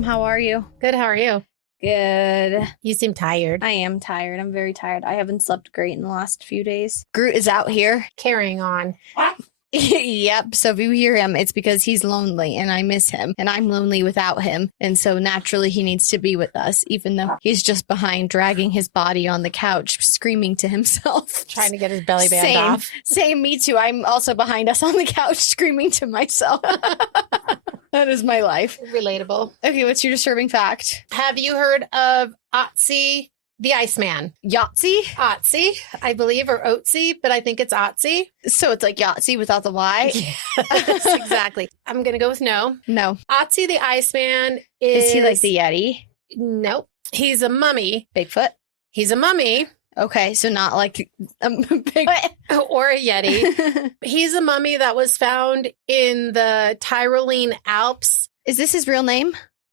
Mom. How are you? Good, how are you? Good. You seem tired. I am tired. I'm very tired. I haven't slept great in the last few days. Groot is out here. Carrying on. Yep. So if you hear him, it's because he's lonely and I miss him and I'm lonely without him. And so naturally he needs to be with us, even though he's just behind dragging his body on the couch, screaming to himself. Trying to get his belly band off. Same, me too. I'm also behind us on the couch screaming to myself. That is my life. Relatable. Okay, what's your disturbing fact? Have you heard of Otzi the Iceman? Yahtzee? Otzi, I believe, or Otzi, but I think it's Otzi. So it's like Yahtzee without the Y? Yes, exactly. I'm going to go with no. No. Otzi the Iceman is... Is he like the Yeti? Nope. He's a mummy. Bigfoot? He's a mummy. Okay, so not like a Bigfoot. Or a Yeti. He's a mummy that was found in the Tyrolean Alps. Is this his real name?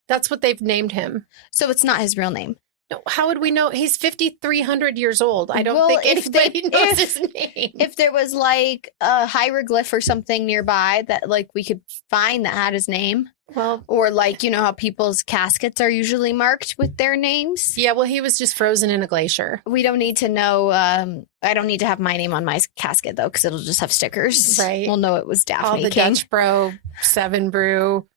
That's what they've named him. So it's not his real name. No, how would we know? He's 5,300 years old. I don't Well, think if anybody knows his name. If there was like a hieroglyph or something nearby that like we could find that had his name, Well, or like, you know how people's caskets are usually marked with their names? yeah, well, he was just frozen in a glacier. We don't need to know. I don't need to have my name on my casket though, because it'll just have stickers. Right. We'll know it was Daphne All the King. Dutch Bro, 7 Brew.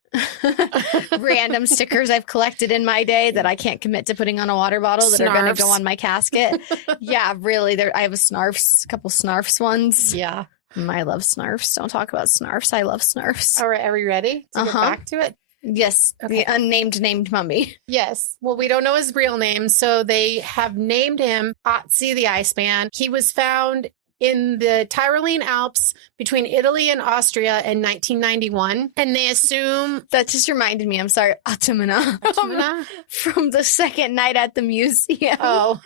Random stickers I've collected in my day that I can't commit to putting on a water bottle that are going to Snarfs. go on my casket. Yeah, really. I have a couple Snarfs ones. Yeah. I love Snarfs. Don't talk about Snarfs. I love Snarfs. All right, are we ready to get back to it? Yes, Okay. the unnamed named mummy. Yes. Well, we don't know his real name, so they have named him Otzi the Iceman. He was found in the Tyrolean Alps between Italy and Austria in 1991. And they assume... That just reminded me. I'm sorry, Atamana. From the second night at the museum. Oh.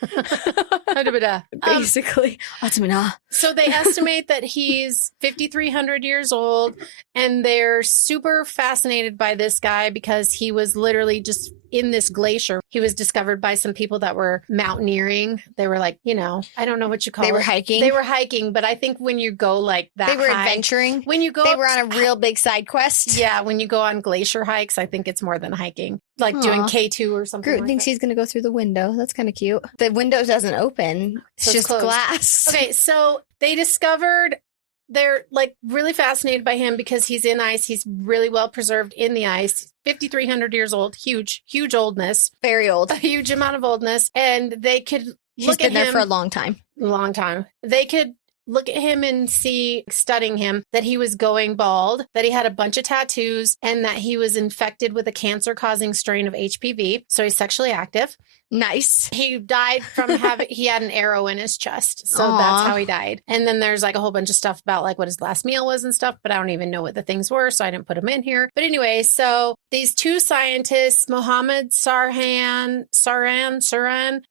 Basically, Atamana. So they estimate that he's 5,300 years old, and they're super fascinated by this guy because he was literally just in this glacier. He was discovered by some people that were mountaineering. They were like, I don't know what you call it. They were hiking. They were hiking, but I think when you go like that They were high, adventuring. when you go They up were on a real big side quest. Yeah, when you go on glacier hikes, I think it's more than hiking. Like doing Aw. K2 or something Groot like thinks that. he's going to go through the window. That's kind of cute. The window doesn't open. It's So it's just closed. glass. Okay, so they discovered they're like really fascinated by him because he's in ice. He's really well preserved in the ice. 5,300 years old, huge oldness, Very old. a huge amount of oldness. And they could He's look been at there him for a long time. long time. They could look at him and see, studying him, that he was going bald, that he had a bunch of tattoos, and that he was infected with a cancer-causing strain of HPV. So he's sexually active. Nice. He died from he had an arrow in his chest. So Aw. that's how he died. And then there's like a whole bunch of stuff about like what his last meal was and stuff, but I don't even know what the things were. So I didn't put them in here. But anyway, so these two scientists, Mohammed Saran,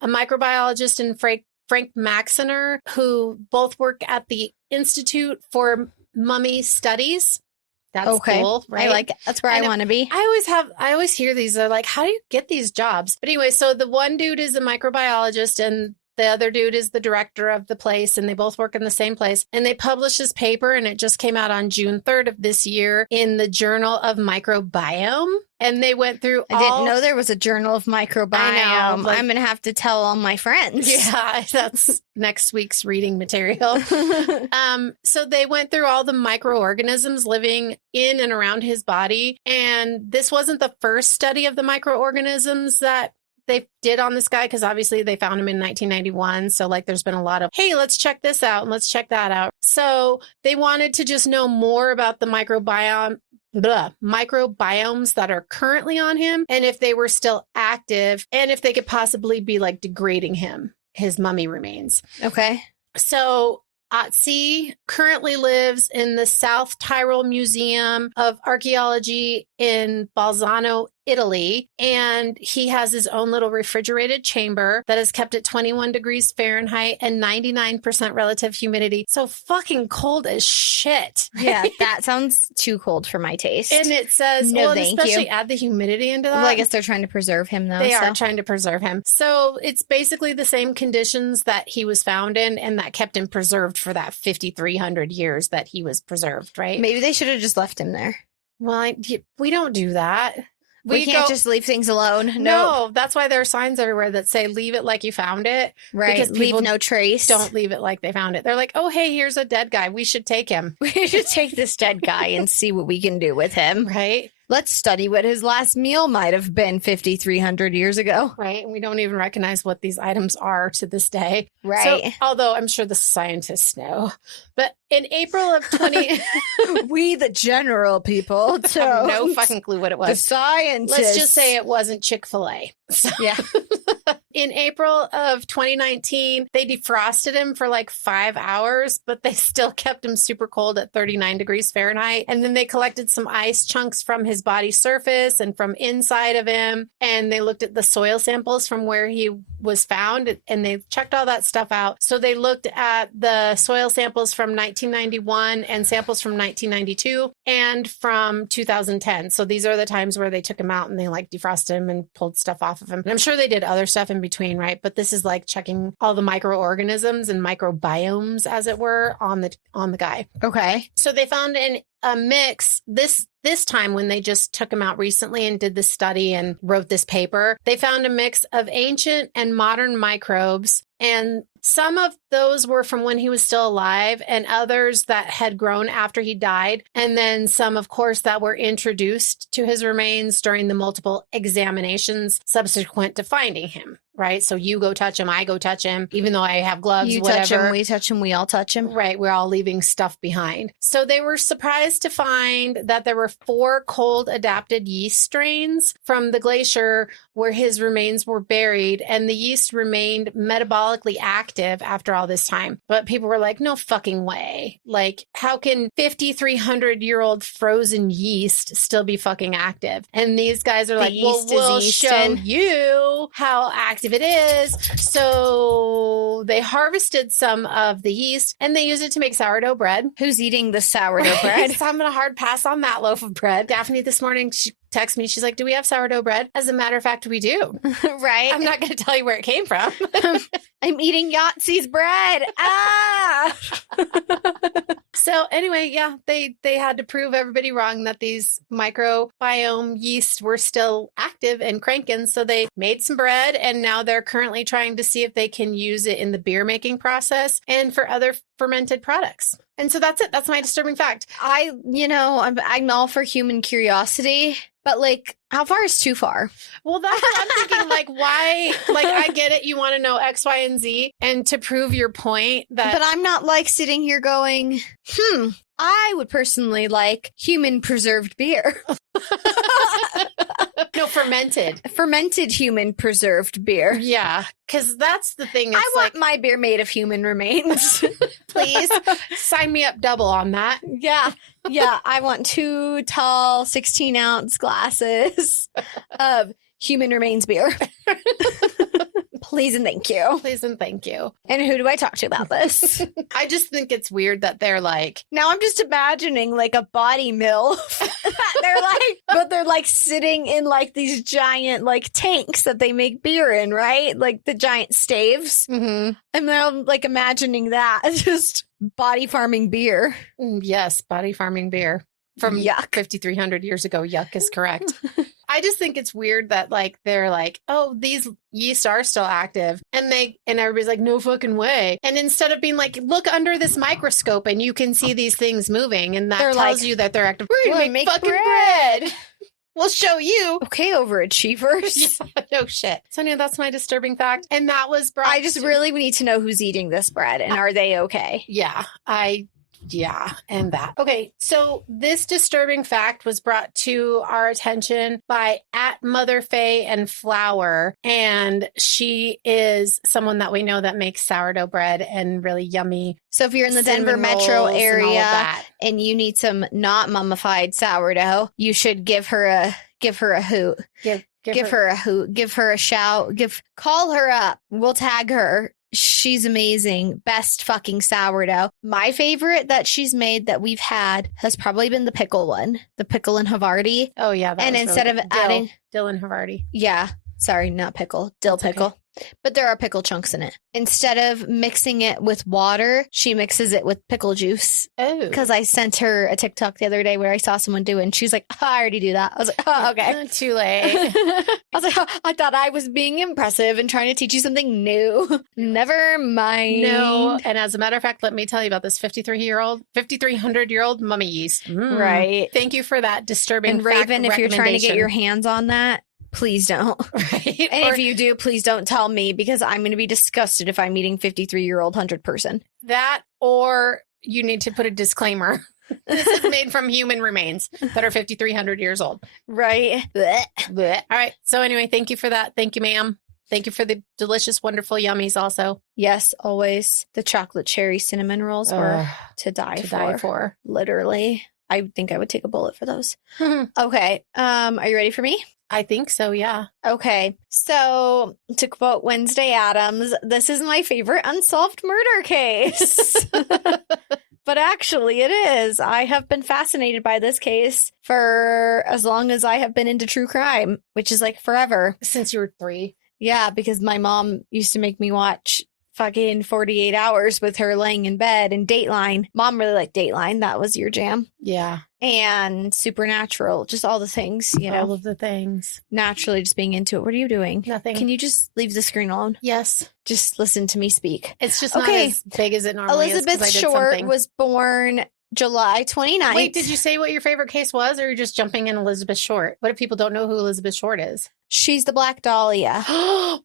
a microbiologist, and Frank Maxener, who both work at the Institute for Mummy Studies. That's Okay. cool, right? I like it. That's where And I want to be. I always hear these. They're like, how do you get these jobs? But anyway, so the one dude is a microbiologist and the other dude is the director of the place, and they both work in the same place. And they published this paper, and it just came out on June 3rd of this year in the Journal of Microbiome. And they went through I didn't know there was a journal of microbiome. I know, like- I'm going to have to tell all my friends. Yeah, that's next week's reading material. So they went through all the microorganisms living in and around his body. And this wasn't the first study of the microorganisms that they did on this guy, because obviously they found him in 1991. So like there's been a lot of, hey, let's check this out and let's check that out. So they wanted to just know more about the microbiomes that are currently on him, and if they were still active, and if they could possibly be like degrading his mummy remains. Okay. So Otzi currently lives in the South Tyrol Museum of Archaeology in Bolzano, Italy, and he has his own little refrigerated chamber that is kept at 21 degrees Fahrenheit and 99% relative humidity. So fucking cold as shit. Yeah, that sounds too cold for my taste. And it says, No, well, and thank especially you. add the humidity into that. Well, I guess they're trying to preserve him, though. They so. are trying to preserve him. So it's basically the same conditions that he was found in, and that kept him preserved for that 5,300 years that he was preserved, right? Maybe they should have just left him there. Well, we don't do that. We can't just leave things alone. Nope. No, that's why there are signs everywhere that say leave it like you found it. Right. Because people leave no trace. don't leave it like they found it. They're like, oh, hey, here's a dead guy. We should take him. We should take this dead guy and see what we can do with him. Right. Let's study what his last meal might have been 5,300 years ago. Right. And we don't even recognize what these items are to this day. Right. So, although I'm sure the scientists know. But in April of 20... we, the general people, have no fucking clue what it was. The scientists. Let's just say it wasn't Chick-fil-A. So, yeah. In April of 2019, they defrosted him for like 5 hours, but they still kept him super cold at 39 degrees Fahrenheit. And then they collected some ice chunks from his body surface and from inside of him. And they looked at the soil samples from where he was found and they checked all that stuff out. So they looked at the soil samples from 1991 and samples from 1992 and from 2010. So these are the times where they took him out and they like defrosted him and pulled stuff off of him. And I'm sure they did other stuff in between, right? But this is like checking all the microorganisms and microbiomes, as it were, on the guy. Okay. So they found a mix this time when they just took him out recently and did the study and wrote this paper. They found a mix of ancient and modern microbes, and some of those were from when he was still alive and others that had grown after he died. And then some, of course, that were introduced to his remains during the multiple examinations subsequent to finding him, right? So you go touch him, I go touch him, even though I have gloves, you whatever. touch him, we touch him, we all touch him. Right. We're all leaving stuff behind. So they were surprised to find that there were 4 cold adapted yeast strains from the glacier where his remains were buried, and the yeast remained metabolically active after all this time. But people were like, no fucking way. Like, how can 5,300-year-old frozen yeast still be fucking active? And these guys are like, well, we'll show you how active it is. So they harvested some of the yeast and they used it to make sourdough bread. Who's eating the sourdough bread? So I'm going to hard pass on that loaf of bread. Daphne this morning, she texted me. She's like, do we have sourdough bread? As a matter of fact, we do. Right. I'm not going to tell you where it came from. I'm eating Yahtzee's bread. Ah! So anyway, yeah, they had to prove everybody wrong that these microbiome yeasts were still active and cranking. So they made some bread and now they're currently trying to see if they can use it in the beer making process and for other fermented products. And so that's it. That's my disturbing fact. I'm all for human curiosity, but like, how far is too far? Well, that's what I'm thinking. Like, why? Like, I get it. You want to know X, Y, and Z, and to prove your point that. But I'm not like sitting here going, I would personally like human preserved beer. No, fermented. Fermented human preserved beer. Yeah, because that's the thing. It's I want my beer made of human remains. Please sign me up double on that. Yeah. Yeah. I want 2 tall 16-ounce glasses of human remains beer. Please and thank you. Please and thank you. And who do I talk to about this? I just think it's weird that they're like. Now I'm just imagining like a body mill. they're like sitting in like these giant like tanks that they make beer in, right? Like the giant staves. Mm-hmm. And then I'm like imagining that just body farming beer. Yes, body farming beer. From Yuck. 5,300 years ago. Yuck is correct. I just think it's weird that like they're like, oh, these yeast are still active, and everybody's like, no fucking way. And instead of being like, look under this microscope and you can see these things moving, and that tells you that they're active. We're gonna make fucking bread. We'll show you. Okay, overachievers. Yeah, no shit. So yeah, that's my disturbing fact, and that was brought. I just really need to know who's eating this bread and are they okay? Yeah, and that. Okay, so this disturbing fact was brought to our attention by @MotherFaye&Flour, and she is someone that we know that makes sourdough bread and really yummy. So if you're in the Denver metro area and you need some not mummified sourdough, you should give her a hoot. Give her a hoot. Give her a shout. Call her up. We'll tag her. She's amazing. Best fucking sourdough. My favorite that she's made that we've had has probably been the pickle one. The pickle and Havarti. Oh, yeah. And instead of adding dill and Havarti. Yeah. Sorry, not pickle. Dill pickle. But there are pickle chunks in it. Instead of mixing it with water, she mixes it with pickle juice. Oh. Because I sent her a TikTok the other day where I saw someone do it, and she's like, oh, I already do that. I was like, oh, okay. Too late. I was like, oh, I thought I was being impressive and trying to teach you something new. Never mind. No. And as a matter of fact, let me tell you about this 5,300-year-old mummy yeast. Right. Thank you for that disturbing And Raven, if you're trying to get your hands on that, please don't. Right. And if you do, please don't tell me, because I'm going to be disgusted if I'm eating 53-year-old 100 person. That, or you need to put a disclaimer. This is made from human remains that are 5,300 years old. Right. Blech. Blech. All right. So anyway, thank you for that. Thank you, ma'am. Thank you for the delicious, wonderful yummies also. Yes, always. The chocolate cherry cinnamon rolls were to die for. Literally. I think I would take a bullet for those. Okay. Are you ready for me? I think so, yeah. Okay. So, to quote Wednesday Addams, this is my favorite unsolved murder case. But actually, it is. I have been fascinated by this case for as long as I have been into true crime, which is like forever. Since you were 3. Yeah, because my mom used to make me watch fucking 48 Hours with her laying in bed and Dateline. Mom really liked Dateline. That was your jam. Yeah. And Supernatural, just all the things, you know. All of the things. Naturally just being into it. What are you doing? Nothing. Can you just leave the screen alone? Yes. Just listen to me speak. It's just not as big as it normally Elizabeth is. Short was born July 29th. Wait, did you say what your favorite case was, or you're just jumping in Elizabeth Short? What if people don't know who Elizabeth Short is? She's the Black Dahlia.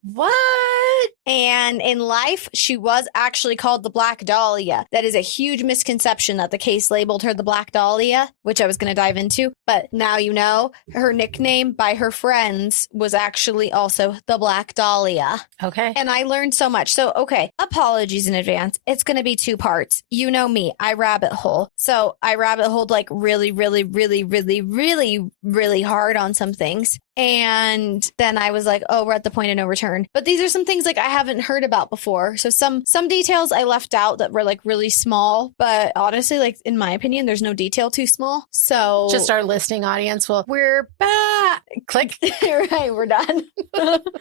What? And in life, she was actually called the Black Dahlia. That is a huge misconception that the case labeled her the Black Dahlia, which I was going to dive into. But now you know, her nickname by her friends was actually also the Black Dahlia. Okay. And I learned so much. So, okay, apologies in advance. It's going to be 2 parts. You know me, I rabbit hole. So I rabbit holed like really, really, really, really, really, really hard on some things. And then I was like, oh, we're at the point of no return. But these are some things like I haven't heard about before. So some details I left out that were like really small. But honestly, like in my opinion, there's no detail too small. So just our listening audience will, we're back. Click. Right, we're done.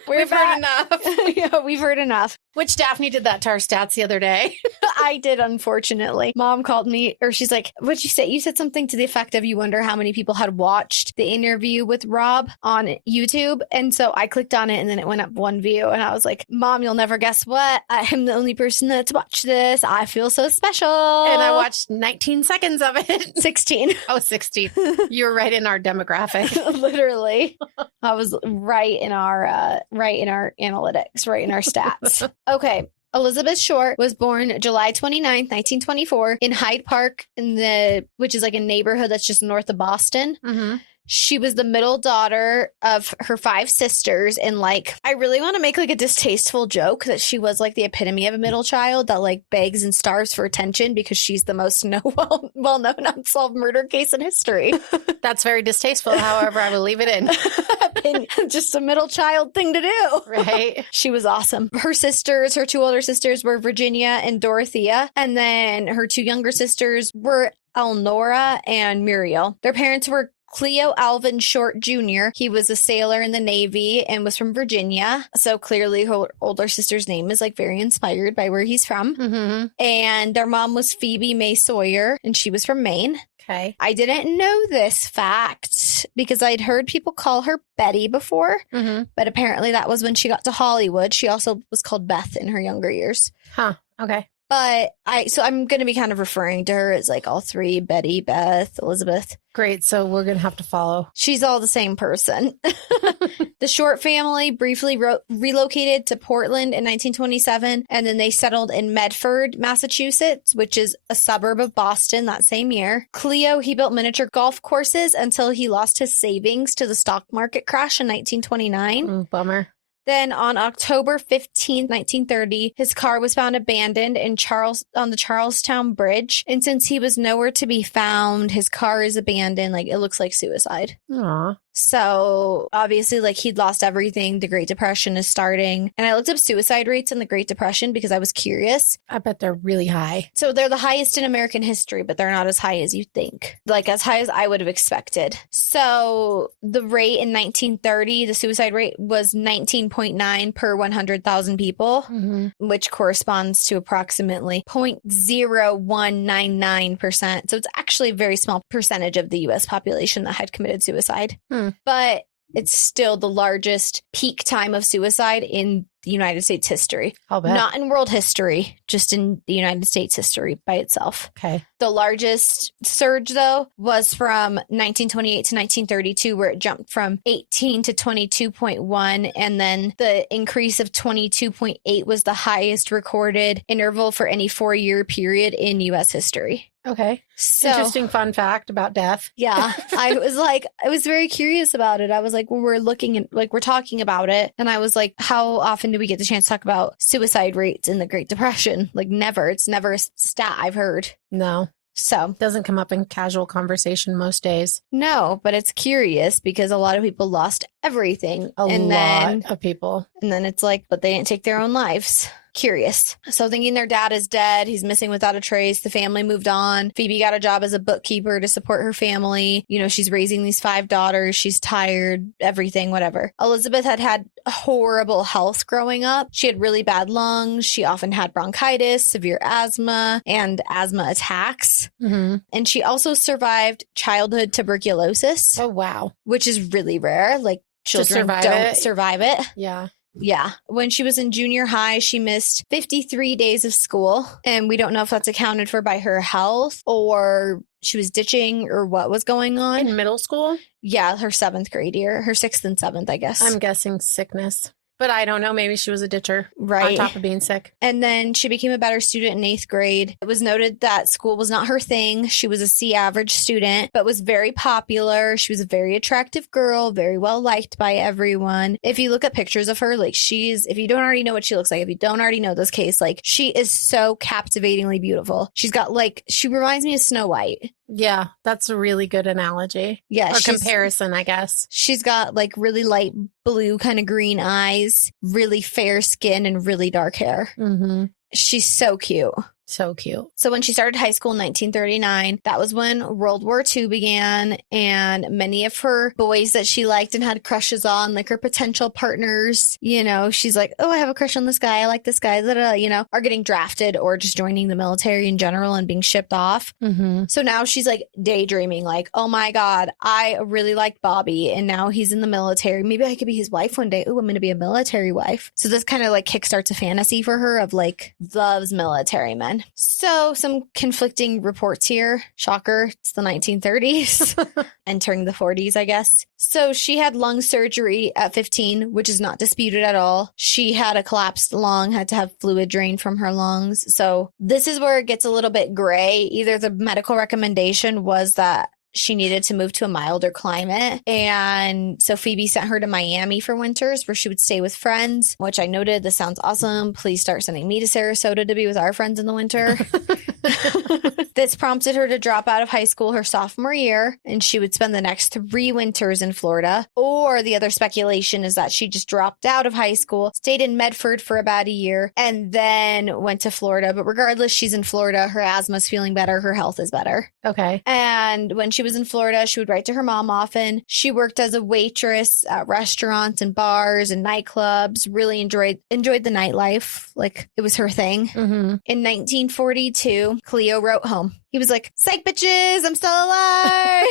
We've heard enough. Yeah, we've heard enough. Which Daphne did that to our stats the other day. I did, unfortunately. Mom called me, or she's like, what'd you say? You said something to the effect of, you wonder how many people had watched the interview with Rob on YouTube. And so I clicked on it and then it went up 1 view. And I was like, Mom, you'll never guess what? I'm the only person that's watched this. I feel so special. And I watched 19 seconds of it. 16. Oh, 16. You were right in our demographic. Literally. I was right in our analytics, right in our stats. Okay. Elizabeth Short was born July 29th, 1924 in Hyde Park, which is like a neighborhood that's just north of Boston. Mm-hmm. She was the middle daughter of her 5 sisters. And like, I really want to make like a distasteful joke that she was like the epitome of a middle child that like begs and starves for attention because she's the most well-known unsolved murder case in history. That's very distasteful. However, I will leave it in. Just a middle child thing to do. Right. She was awesome. Her 2 older sisters were Virginia and Dorothea. And then her 2 younger sisters were Elnora and Muriel. Their parents were Cleo Alvin Short Jr. He was a sailor in the Navy and was from Virginia. So clearly her older sister's name is like very inspired by where he's from. Mm-hmm. And their mom was Phoebe May Sawyer and she was from Maine. Okay. I didn't know this fact because I'd heard people call her Betty before, but apparently that was when she got to Hollywood. She also was called Beth in her younger years. Huh. Okay. But I'm going to be kind of referring to her as like all 3, Betty, Beth, Elizabeth. Great. So we're going to have to follow. She's all the same person. The Short family briefly relocated to Portland in 1927, and then they settled in Medford, Massachusetts, which is a suburb of Boston that same year. Cleo, he built miniature golf courses until he lost his savings to the stock market crash in 1929. Bummer. Then on October 15, 1930, his car was found abandoned on the Charlestown Bridge. And since he was nowhere to be found, his car is abandoned. Like, it looks like suicide. Aw. So obviously, like, he'd lost everything. The Great Depression is starting. And I looked up suicide rates in the Great Depression because I was curious. I bet they're really high. So they're the highest in American history, but they're not as high as you think. Like, as high as I would have expected. So the rate in 1930, the suicide rate was 19.9 per 100,000 people, which corresponds to approximately 0.0199%. So it's actually a very small percentage of the U.S. population that had committed suicide. But it's still the largest peak time of suicide in the United States history. I'll bet. Not in world history, just in the United States history by itself. Okay. The largest surge, though, was from 1928 to 1932, where it jumped from 18 to 22.1. And then the increase of 22.8 was the highest recorded interval for any 4-year period in U.S. history. Okay. So, interesting fun fact about death. Yeah. I was very curious about it. I was like, well, we're talking about it. And I was like, how often do we get the chance to talk about suicide rates in the Great Depression? Like, never. It's never a stat I've heard. No. So doesn't come up in casual conversation most days. No, but it's curious because a lot of people lost everything. A lot of people. And then it's like, but they didn't take their own lives. Curious. So thinking their dad is dead, he's missing without a trace. The family moved on. Phoebe got a job as a bookkeeper to support her family. You know, she's raising these 5 daughters. She's tired, everything, whatever. Elizabeth had horrible health growing up. She had really bad lungs. She often had bronchitis, severe asthma, and asthma attacks. And she also survived childhood tuberculosis. Oh, wow. Which is really rare. Like, children don't survive it. Yeah. Yeah. When she was in junior high, she missed 53 days of school. And we don't know if that's accounted for by her health or she was ditching or what was going on. In middle school? Yeah, her 7th grade year. Her 6th and 7th, I guess. I'm guessing sickness. But I don't know. Maybe she was a ditcher. Right. On top of being sick. And then she became a better student in 8th grade. It was noted that school was not her thing. She was a C average student, but was very popular. She was a very attractive girl, very well liked by everyone. If you look at pictures of her, like if you don't already know what she looks like, if you don't already know this case, like she is so captivatingly beautiful. She's got she reminds me of Snow White. Yeah, that's a really good analogy. Yeah. Or comparison, I guess. She's got like really light blue, kind of green eyes, really fair skin, and really dark hair. She's so cute. So cute. So when she started high school in 1939, that was when World War II began, and many of her boys that she liked and had crushes on, like her potential partners, you know, she's like, oh, I have a crush on this guy. I like this guy, you know, are getting drafted or just joining the military in general and being shipped off. So now she's like daydreaming, like, oh my God, I really liked Bobby and now he's in the military. Maybe I could be his wife one day. Oh, I'm going to be a military wife. So this kind of like kickstarts a fantasy for her of like loves military men. So some conflicting reports here. Shocker. It's the 1930s, entering the 40s, I guess. So she had lung surgery at 15, which is not disputed at all. She had a collapsed lung, had to have fluid drained from her lungs. So this is where it gets a little bit gray. Either the medical recommendation was that she needed to move to a milder climate. And so Phoebe sent her to Miami for winters where she would stay with friends, which I noted, this sounds awesome. Please start sending me to Sarasota to be with our friends in the winter. This prompted her to drop out of high school her sophomore year, and she would spend the next 3 winters in Florida. Or the other speculation is that she just dropped out of high school, stayed in Medford for about a year, and then went to Florida. But regardless, she's in Florida. Her asthma's feeling better. Her health is better. Okay. And when she was in Florida, she would write to her mom often. She worked as a waitress at restaurants and bars and nightclubs, really enjoyed the nightlife. Like, it was her thing. In 1942, Cleo wrote home. He was like, psych bitches, I'm still alive.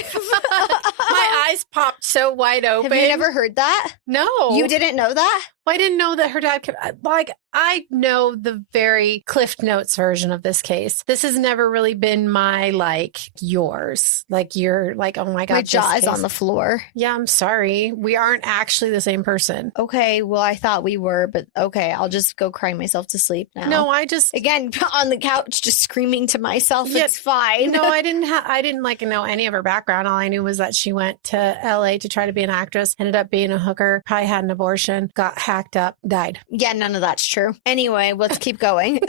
My eyes popped so wide open. Have you never heard that? No. You didn't know that? Well, I didn't know that her dad could, like, I know the very Cliff Notes version of this case. This has never really been my, like, yours. Like, you're like, oh my God. My jaw is on the floor. Yeah, I'm sorry. We aren't actually the same person. Okay, well, I thought we were, but okay, I'll just go cry myself to sleep now. No, I just... Again, on the couch, just screaming to myself. It's fine. No, I didn't like know any of her background. All I knew was that she went to LA to try to be an actress, ended up being a hooker, probably had an abortion, got hacked up, died. Yeah, none of that's true. Anyway, let's keep going.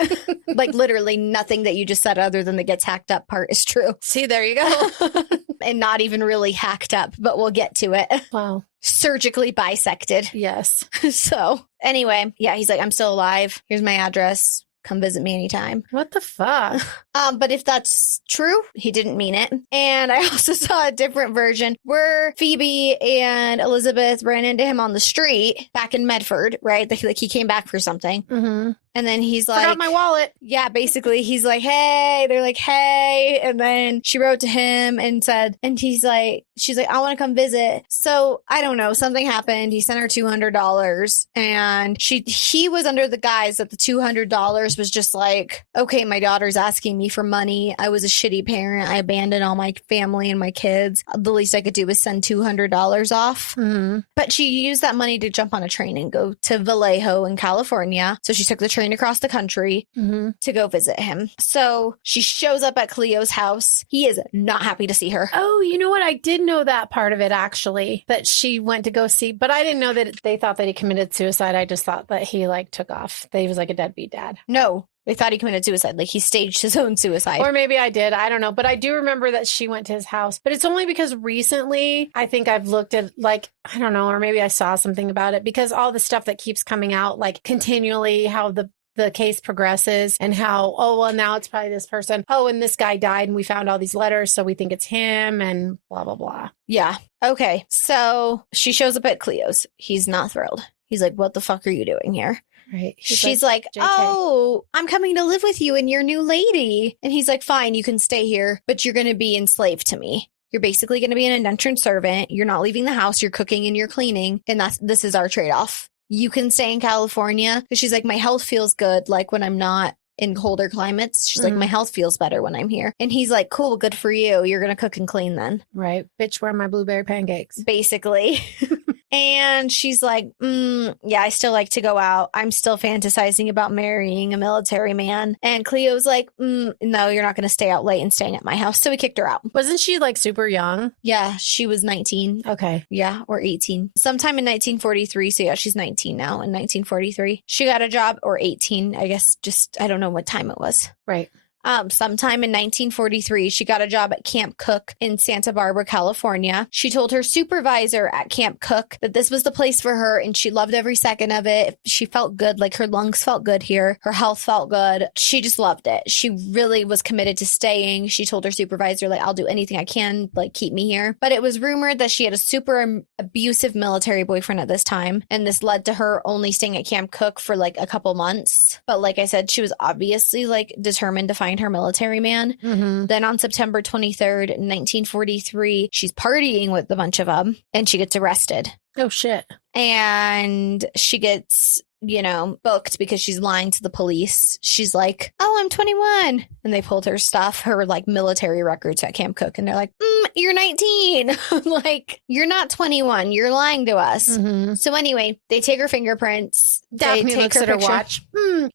Like literally nothing that you just said other than the gets hacked up part is true. See, there you go. And not even really hacked up, but we'll get to it. Wow. Surgically bisected. Yes. So anyway, yeah, he's like, I'm still alive. Here's my address. Come visit me anytime. What the fuck? But if that's true, he didn't mean it. And I also saw a different version where Phoebe and Elizabeth ran into him on the street back in Medford, right? Like he came back for something. Mm-hmm. And then he's like, forgot my wallet. Yeah, basically, he's like, hey. They're like, hey. And then she wrote to him and said, and she's like, I want to come visit. So I don't know. Something happened. He sent her $200 and he was under the guise that the $200 was just like, okay, my daughter's asking me for money. I was a shitty parent. I abandoned all my family and my kids. The least I could do was send $200 off. Mm-hmm. But she used that money to jump on a train and go to Vallejo in California. So she took the train across the country to go visit him. So she shows up at Cleo's house. He is not happy to see her. Oh, you know what? I did know that part of it, actually, that she went to go see, but I didn't know that they thought that he committed suicide. I just thought that he like took off, that he was like a deadbeat dad. No, they thought he committed suicide. Like he staged his own suicide. Or maybe I did. I don't know. But I do remember that she went to his house. But it's only because recently I think I've looked at like, I don't know, or maybe I saw something about it because all the stuff that keeps coming out, like continually how the case progresses and how, oh, well, now it's probably this person. Oh, and this guy died and we found all these letters. So we think it's him and blah, blah, blah. Yeah. Okay. So she shows up at Cleo's. He's not thrilled. He's like, what the fuck are you doing here? Right. She's like, oh, I'm coming to live with you and your new lady. And he's like, fine, you can stay here, but you're going to be enslaved to me. You're basically going to be an indentured servant. You're not leaving the house. You're cooking and you're cleaning. And this is our trade-off. You can stay in California. Because she's like, my health feels good. Like when I'm not in colder climates, she's like, my health feels better when I'm here. And he's like, cool, good for you. You're going to cook and clean then. Right. Bitch, where are my blueberry pancakes? Basically. And she's like, yeah, I still like to go out. I'm still fantasizing about marrying a military man. And Cleo's like, no, you're not going to stay out late and staying at my house. So we kicked her out. Wasn't she like super young? Yeah, she was 19. Okay. Yeah, or 18. Sometime in 1943. So yeah, she's 19 now in 1943. She got a job, or 18, I guess, I don't know what time it was. Right. Sometime in 1943, she got a job at Camp Cook in Santa Barbara, California. She told her supervisor at Camp Cook that this was the place for her and she loved every second of it. She felt good, like her lungs felt good here. Her health felt good. She just loved it. She really was committed to staying. She told her supervisor, like, I'll do anything I can, like, keep me here. But it was rumored that she had a super abusive military boyfriend at this time. And this led to her only staying at Camp Cook for like a couple months. But like I said, she was obviously like determined to find her military man. Then on September 23rd, 1943, she's partying with a bunch of them and she gets arrested. Oh, shit. And she gets, booked because she's lying to the police. She's like, oh, I'm 21. And they pulled her stuff, her like military records at Camp Cook. And they're like, you're 19. Like, you're not 21. You're lying to us. So anyway, they take her fingerprints. Daphne looks at her watch.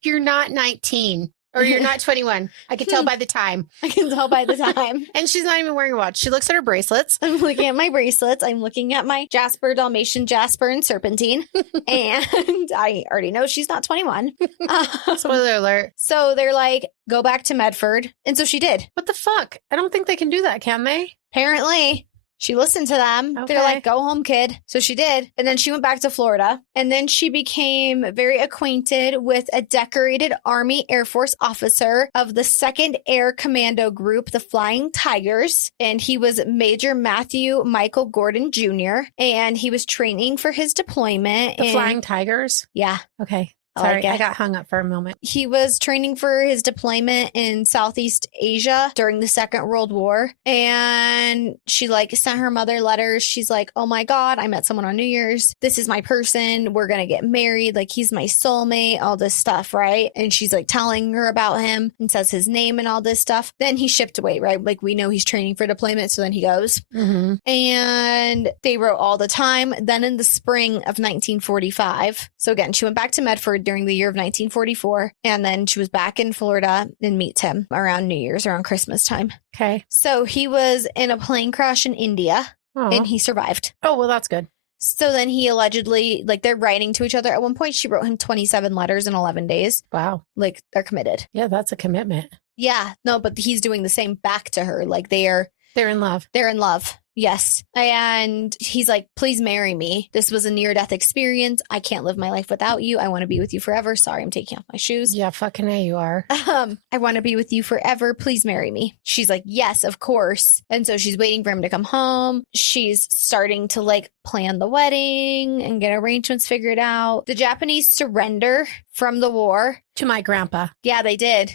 You're not 19. Or you're not 21. I can tell by the time. I can tell by the time. And she's not even wearing a watch. She looks at her bracelets. I'm looking at my bracelets. I'm looking at my Dalmatian Jasper and Serpentine. And I already know she's not 21. Spoiler alert. So they're like, go back to Medford. And so she did. What the fuck? I don't think they can do that, can they? Apparently. She listened to them. Okay. They're like, go home, kid. So she did. And then she went back to Florida. And then she became very acquainted with a decorated Army Air Force officer of the 2nd Air Commando Group, the Flying Tigers. And he was Major Matthew Michael Gordon Jr. And he was training for his deployment. The Flying Tigers? Yeah. Okay. Sorry, I got hung up for a moment. He was training for his deployment in Southeast Asia during the Second World War. And she like sent her mother letters. She's like, oh my God, I met someone on New Year's. This is my person. We're going to get married. Like, he's my soulmate, all this stuff, right? And she's like telling her about him and says his name and all this stuff. Then he shipped away, right? Like, we know he's training for deployment. So then he goes. And they wrote all the time. Then in the spring of 1945. So again, she went back to Medford. during the year of 1944. And then she was back in Florida and meets him around New Year's, around Christmas time. Okay. So he was in a plane crash in India Oh. and he survived. Oh, well, that's good. So then he allegedly, like, they're writing to each other. At one point, she wrote him 27 letters in 11 days. Wow. Like, they're committed. Yeah, that's a commitment. Yeah. No, but he's doing the same back to her. Like, they're in love. They're in love. Yes. And he's like, please marry me. This was a near-death experience. I can't live my life without you. I want to be with you forever. Sorry, I'm taking off my shoes. Yeah, fucking A, you are. I want to be with you forever. Please marry me. She's like, yes, of course. And so she's waiting for him to come home. She's starting to like plan the wedding and get arrangements figured out. The Japanese surrender from the war. To my grandpa. Yeah, they did.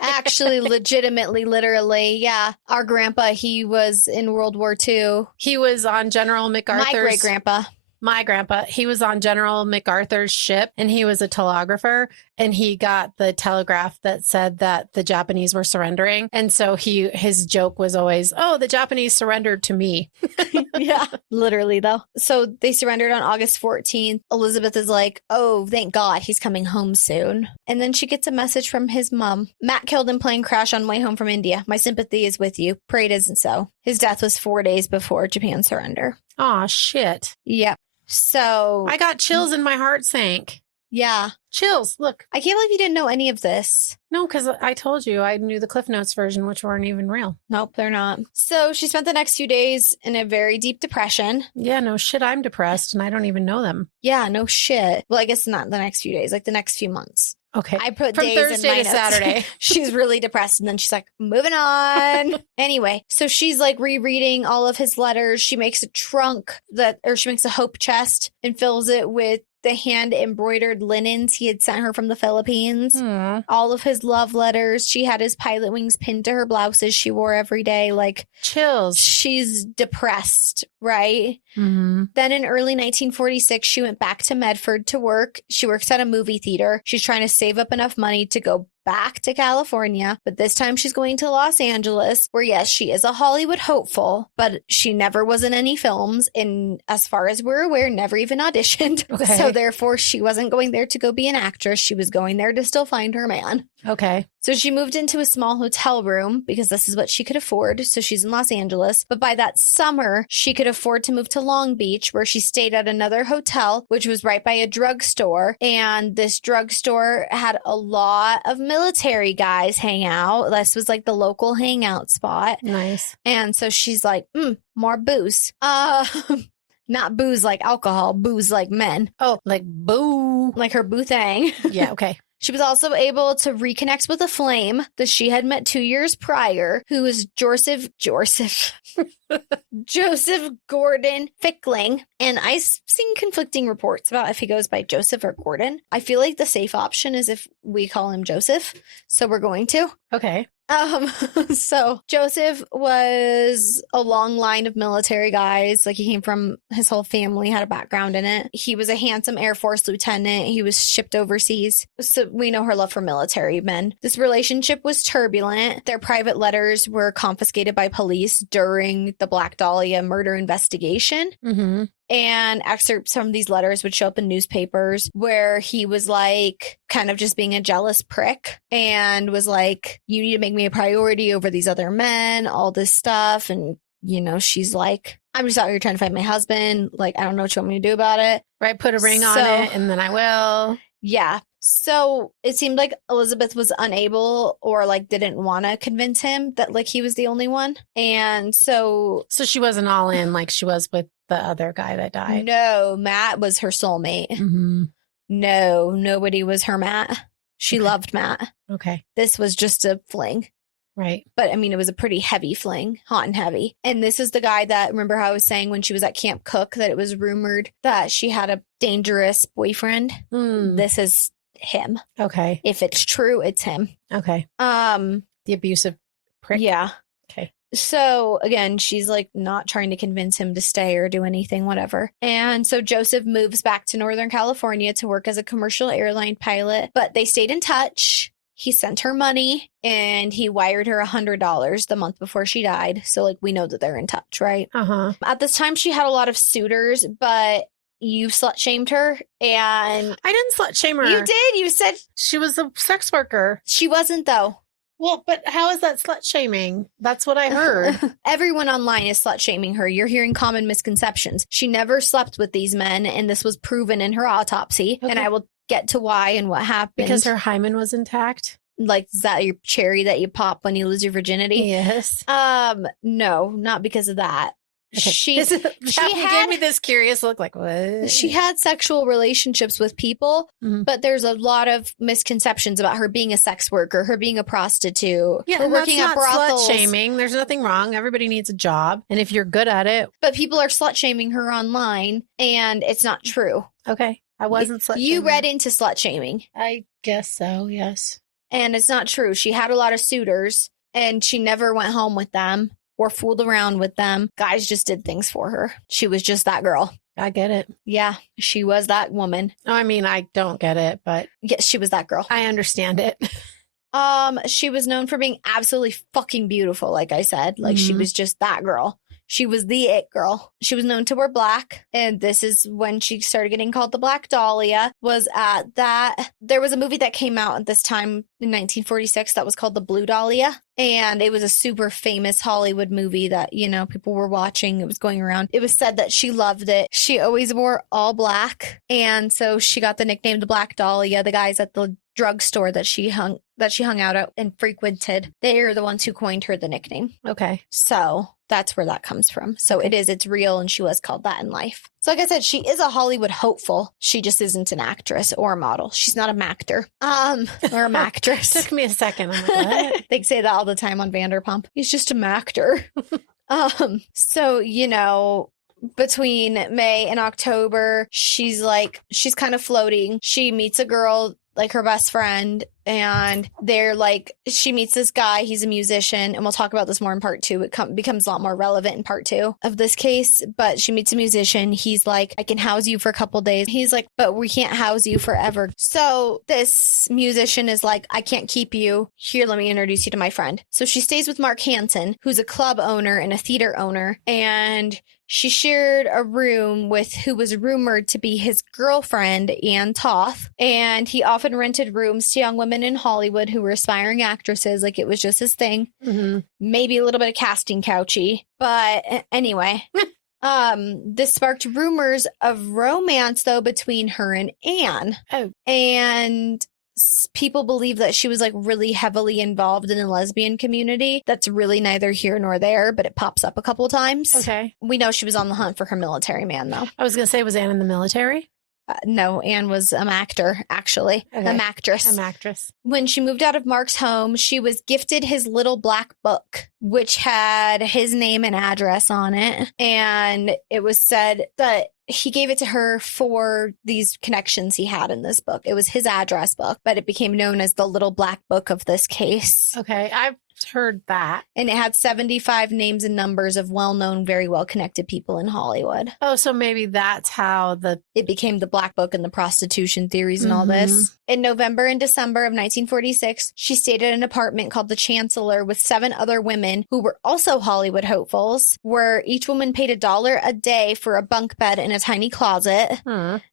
Actually, legitimately, literally. Yeah. Our grandpa, he was in World War II. He was on General MacArthur's. My great grandpa. My grandpa, he was on General MacArthur's ship and he was a telegrapher and he got the telegraph that said that the Japanese were surrendering. And so his joke was always, oh, the Japanese surrendered to me. Yeah, literally though. So they surrendered on August 14th. Elizabeth is like, oh, thank God he's coming home soon. And then she gets a message from his mom. Matt killed in plane crash on way home from India. My sympathy is with you. Pray it isn't so. His death was 4 days before Japan's surrender. Aw, shit. Yep. So I got chills and my heart sank. Yeah. Chills. Look. I can't believe you didn't know any of this. No, because I told you I knew the Cliff Notes version, which weren't even real. Nope, they're not. So she spent the next few days in a very deep depression. Yeah, no shit. I'm depressed and I don't even know them. Yeah, no shit. Well, I guess not the next few days, like the next few months. Okay. I put from days Thursday in my to notes. Saturday. She's really depressed. And then she's like, moving on. Anyway, so she's like rereading all of his letters. She makes a trunk she makes a hope chest and fills it with the hand embroidered linens he had sent her from the Philippines. All of his love letters. She had his pilot wings pinned to her blouses she wore every day. Like, chills. She's depressed, right? Mm-hmm. Then in early 1946, she went back to Medford to work. She works at a movie theater. She's trying to save up enough money to go back to California, but this time she's going to Los Angeles, where yes, she is a Hollywood hopeful, but she never was in any films, and as far as we're aware, never even auditioned. Okay. So therefore, she wasn't going there to go be an actress. She was going there to still find her man. Okay. So she moved into a small hotel room because this is what she could afford. So she's in Los Angeles. But by that summer, she could afford to move to Long Beach, where she stayed at another hotel, which was right by a drugstore. And this drugstore had a lot of military guys hang out. This was like the local hangout spot. Nice. And so she's like, more booze. Not booze like alcohol, booze like men. Oh, like boo. Like her boo thang. Yeah, okay. She was also able to reconnect with a flame that she had met 2 years prior, who was Joseph Gordon Fickling. And I've seen conflicting reports about if he goes by Joseph or Gordon. I feel like the safe option is if we call him Joseph. So we're going to. Okay. So Joseph was a long line of military guys. Like, he came from, his whole family had a background in it. He was a handsome Air Force lieutenant. He was shipped overseas. So we know her love for military men. This relationship was turbulent. Their private letters were confiscated by police during the Black Dahlia murder investigation. Mm-hmm. And excerpts from these letters would show up in newspapers where he was like kind of just being a jealous prick and was like, you need to make me a priority over these other men, all this stuff. And, you know, she's like, I'm just out here trying to find my husband. Like, I don't know what you want me to do about it. Right. Put a ring on it and then I will. Yeah. So it seemed like Elizabeth was unable or like didn't want to convince him that like he was the only one. And so she wasn't all in like she was with the other guy that died. No, Matt was her soulmate. Mm-hmm. No, nobody was her Matt. She loved Matt. Okay. This was just a fling. Right. But I mean, it was a pretty heavy fling, hot and heavy. And this is the guy that, remember how I was saying when she was at Camp Cook that it was rumored that she had a dangerous boyfriend? This is him. Okay. If it's true, it's him. Okay. The abusive prick. Yeah. Okay. So again, she's like not trying to convince him to stay or do anything, whatever. And so Joseph moves back to Northern California to work as a commercial airline pilot, but they stayed in touch. He sent her money and he wired her $100 the month before she died. So like we know that they're in touch, right? Uh-huh. At this time, she had a lot of suitors, but you slut shamed her, and I didn't slut shame her. you did. You said She was a sex worker. she wasn't, though. Well, but how is that slut shaming? That's what I heard. Everyone online is slut shaming her. You're hearing common misconceptions. She never slept with these men, and this was proven in her autopsy. Okay. And I will get to why and what happened. Because her hymen was intact? Like, is that your cherry that you pop when you lose your virginity? Yes. No, not because of that. Okay. She You had- gave me this curious look like, what? She had sexual relationships with people, Mhm. but there's a lot of misconceptions about her being a sex worker, her being a prostitute, Yeah, her and working that's at not brothels. slut shaming. There's nothing wrong. Everybody needs a job. And if you're good at it, But people are slut shaming her online, and it's not true. okay. I wasn't slut You shaming. read into slut shaming, I guess so, yes. and it's not true. She had a lot of suitors, and she never went home with them or fooled around with them. Guys just did things for her. She was just that girl. I get it. Yeah, she was that woman. Oh, I mean, I don't get it, but Yes, she was that girl. I understand it. She was known for being absolutely fucking beautiful, like I said. Like, she Mhm. was just that girl. She was the it girl. She was known to wear black, and this is when she started getting called the Black Dahlia. Was at that there was a movie that came out at this time in 1946 that was called The Blue Dahlia, and it was a super famous Hollywood movie that, you know, people were watching. It was going around. It was said that she loved it. She always wore all black, and so she got the nickname the Black Dahlia. The guys at the drugstore that she hung out at and frequented, they are the ones who coined her the nickname. Okay. So that's where that comes from. So it's real, and she was called that in life. So like I said, she is a Hollywood hopeful. She just isn't an actress or a model. She's not a mactor. Or a mactress. Took me a second. I'm like, what? They say that all the time on Vanderpump. He's just a mactor. So, you know, between May and October, she's kind of floating. She meets a girl, like her best friend, and she meets this guy. He's a musician, and we'll talk about this more in part 2. It becomes a lot more relevant in part 2 of this case. But she meets a musician. He's like, I can house you for a couple days. He's like, but we can't house you forever. So this musician is like, I can't keep you here. Let me introduce you to my friend. So she stays with Mark Hansen, who's a club owner and a theater owner, and she shared a room with who was rumored to be his girlfriend, Ann Toth, and he often rented rooms to young women in Hollywood who were aspiring actresses. Like, it was just his thing. Mhm. Maybe a little bit of casting couchy, but anyway. This sparked rumors of romance, though, between her and Anne. Oh. And people believe that she was like really heavily involved in the lesbian community. That's really neither here nor there, but it pops up a couple times. Okay. We know she was on the hunt for her military man, though. I was going to say, was Anne in the military? No, Anne was an actor, actually. Okay. An actress. An actress. When she moved out of Mark's home, she was gifted his little black book, which had his name and address on it. And it was said that he gave it to her for these connections he had in this book. It was his address book, but it became known as the little black book of this case. Okay. I've heard that. And it had 75 names and numbers of well-known, very well-connected people in Hollywood. Oh, so maybe that's how It became the black book and the prostitution theories and all this. In November and December of 1946, she stayed at an apartment called the Chancellor with 7 other women who were also Hollywood hopefuls, where each woman paid $1 a day for a bunk bed in a tiny closet.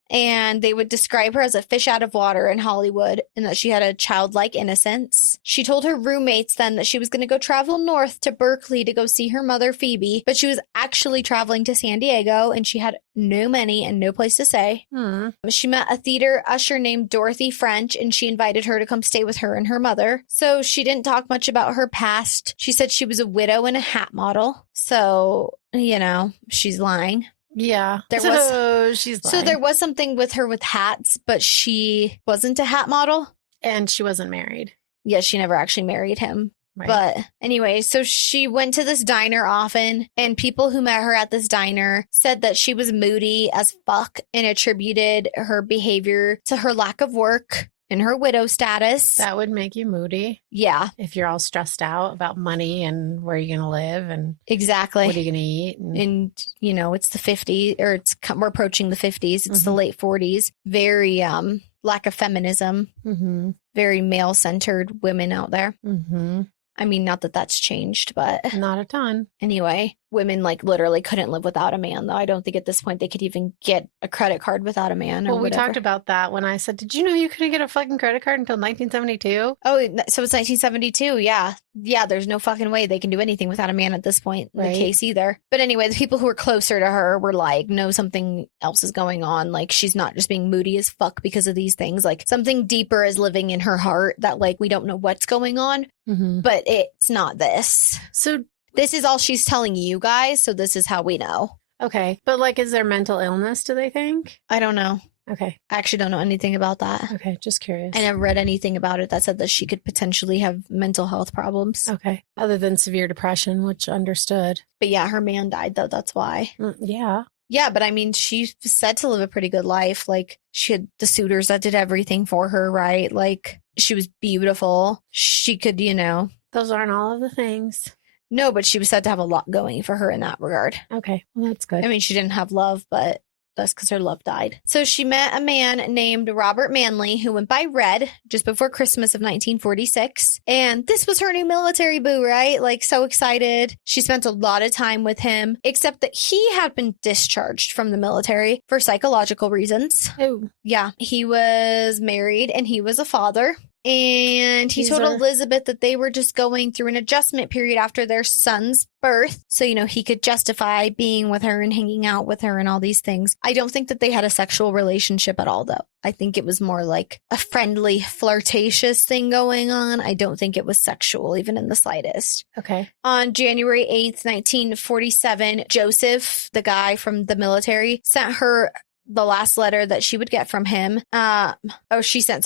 And they would describe her as a fish out of water in Hollywood, and that she had a childlike innocence. She told her roommates then that she was going to go travel north to Berkeley to go see her mother, Phoebe, but she was actually traveling to San Diego, and she had no money and no place to stay. She met a theater usher named Dorothy French, and she invited her to come stay with her and her mother. So she didn't talk much about her past. She said she was a widow and a hat model. So, you know, she's lying. Yeah. There was something with her with hats, but she wasn't a hat model. And she wasn't married. Yeah, she never actually married him. Right. But anyway, so she went to this diner often, and people who met her at this diner said that she was moody as fuck and attributed her behavior to her lack of work and her widow status. That would make you moody. Yeah. If you're all stressed out about money and where you're going to live and exactly what are you going to eat. And, you know, it's the 50s, or we're approaching the 50s. It's the late 40s. Very lack of feminism. Very male-centered women out there. I mean, not that that's changed, but not a ton. Anyway, women like literally couldn't live without a man, though. I don't think at this point they could even get a credit card without a man or Well, we whatever. talked about that when I said, did you know you couldn't get a fucking credit card until 1972? Oh, so it's 1972. Yeah. Yeah, there's no fucking way they can do anything without a man at this point in the case either. But anyway, the people who were closer to her were like, no, something else is going on. Like, she's not just being moody as fuck because of these things. Like, something deeper is living in her heart that, like, we don't know what's going on, but it's not this. So this is all she's telling you guys. So this is how we know. Okay. But like, is there mental illness, do they think? I don't know. Okay. I actually don't know anything about that. Okay. Just curious. I never read anything about it that said that she could potentially have mental health problems. Okay. Other than severe depression, which understood. But yeah, her man died though. That's why. Yeah. Yeah, but I mean, she's said to live a pretty good life. Like, she had the suitors that did everything for her, right? Like, she was beautiful. She could, Those aren't all of the things. No, but she was said to have a lot going for her in that regard. Okay, well, that's good. I mean, she didn't have love, but that's because her love died. So she met a man named Robert Manley who went by Red just before Christmas of 1946. And this was her new military boo, right? Like, so excited. She spent a lot of time with him, except that he had been discharged from the military for psychological reasons. Oh. Yeah, he was married and he was a father. And he told Elizabeth that they were just going through an adjustment period after their son's birth. So, he could justify being with her and hanging out with her and all these things. I don't think that they had a sexual relationship at all, though. I think it was more like a friendly, flirtatious thing going on. I don't think it was sexual, even in the slightest. Okay. On January 8th, 1947, Joseph, the guy from the military, sent her the last letter that she would get from him. She sent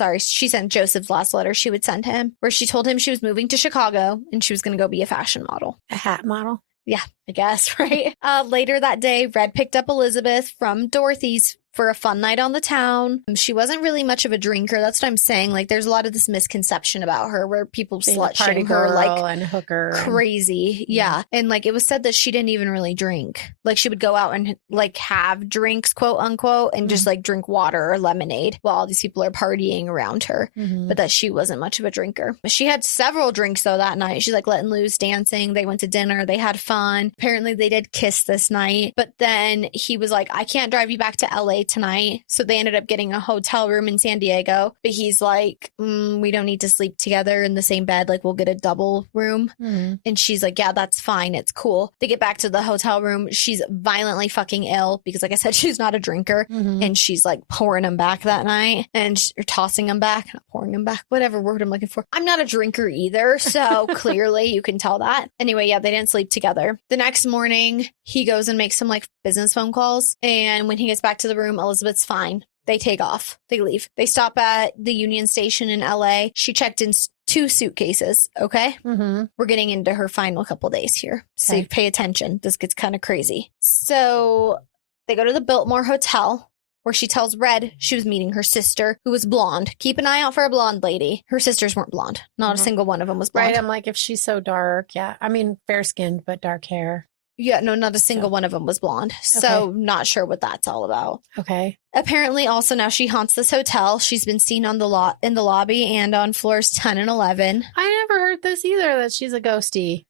Joseph's last letter she would send him, where she told him she was moving to Chicago and she was going to go be a fashion model. A hat model? Yeah, I guess, right? Later that day, Red picked up Elizabeth from Dorothy's for a fun night on the town. She wasn't really much of a drinker. That's what I'm saying. Like, there's a lot of this misconception about her where people slut shame her like and hooker crazy. Yeah. And like, it was said that she didn't even really drink. Like, she would go out and like have drinks, quote unquote, and just like drink water or lemonade while all these people are partying around her. But that she wasn't much of a drinker. She had several drinks though that night. She's like letting loose, dancing. They went to dinner. They had fun. Apparently they did kiss this night. But then he was like, I can't drive you back to LA tonight. So they ended up getting a hotel room in San Diego. But he's like, we don't need to sleep together in the same bed. Like, we'll get a double room. And she's like, yeah, that's fine. It's cool. They get back to the hotel room. She's violently fucking ill because, like I said, she's not a drinker. And she's like pouring him back that night and tossing him back, not pouring him back, whatever word I'm looking for. I'm not a drinker either. So clearly you can tell that. Anyway, yeah, they didn't sleep together. The next morning, he goes and makes some like business phone calls. And when he gets back to the room, Elizabeth's fine. They take off. They leave. They stop at the Union Station in LA. She checked in 2 suitcases. Okay. We're getting into her final couple days here. So pay attention. This gets kind of crazy. So they go to the Biltmore Hotel, where she tells Red she was meeting her sister, who was blonde. Keep an eye out for a blonde lady. Her sisters weren't blonde. Not a single one of them was blonde. Right. I'm like, if she's so dark. Yeah. I mean, fair skinned, but dark hair. Yeah, no, not a single one of them was blonde. So not sure what that's all about. Okay. Apparently, also now she haunts this hotel. She's been seen on the in the lobby and on floors 10 and 11. I never heard this either, that she's a ghostie.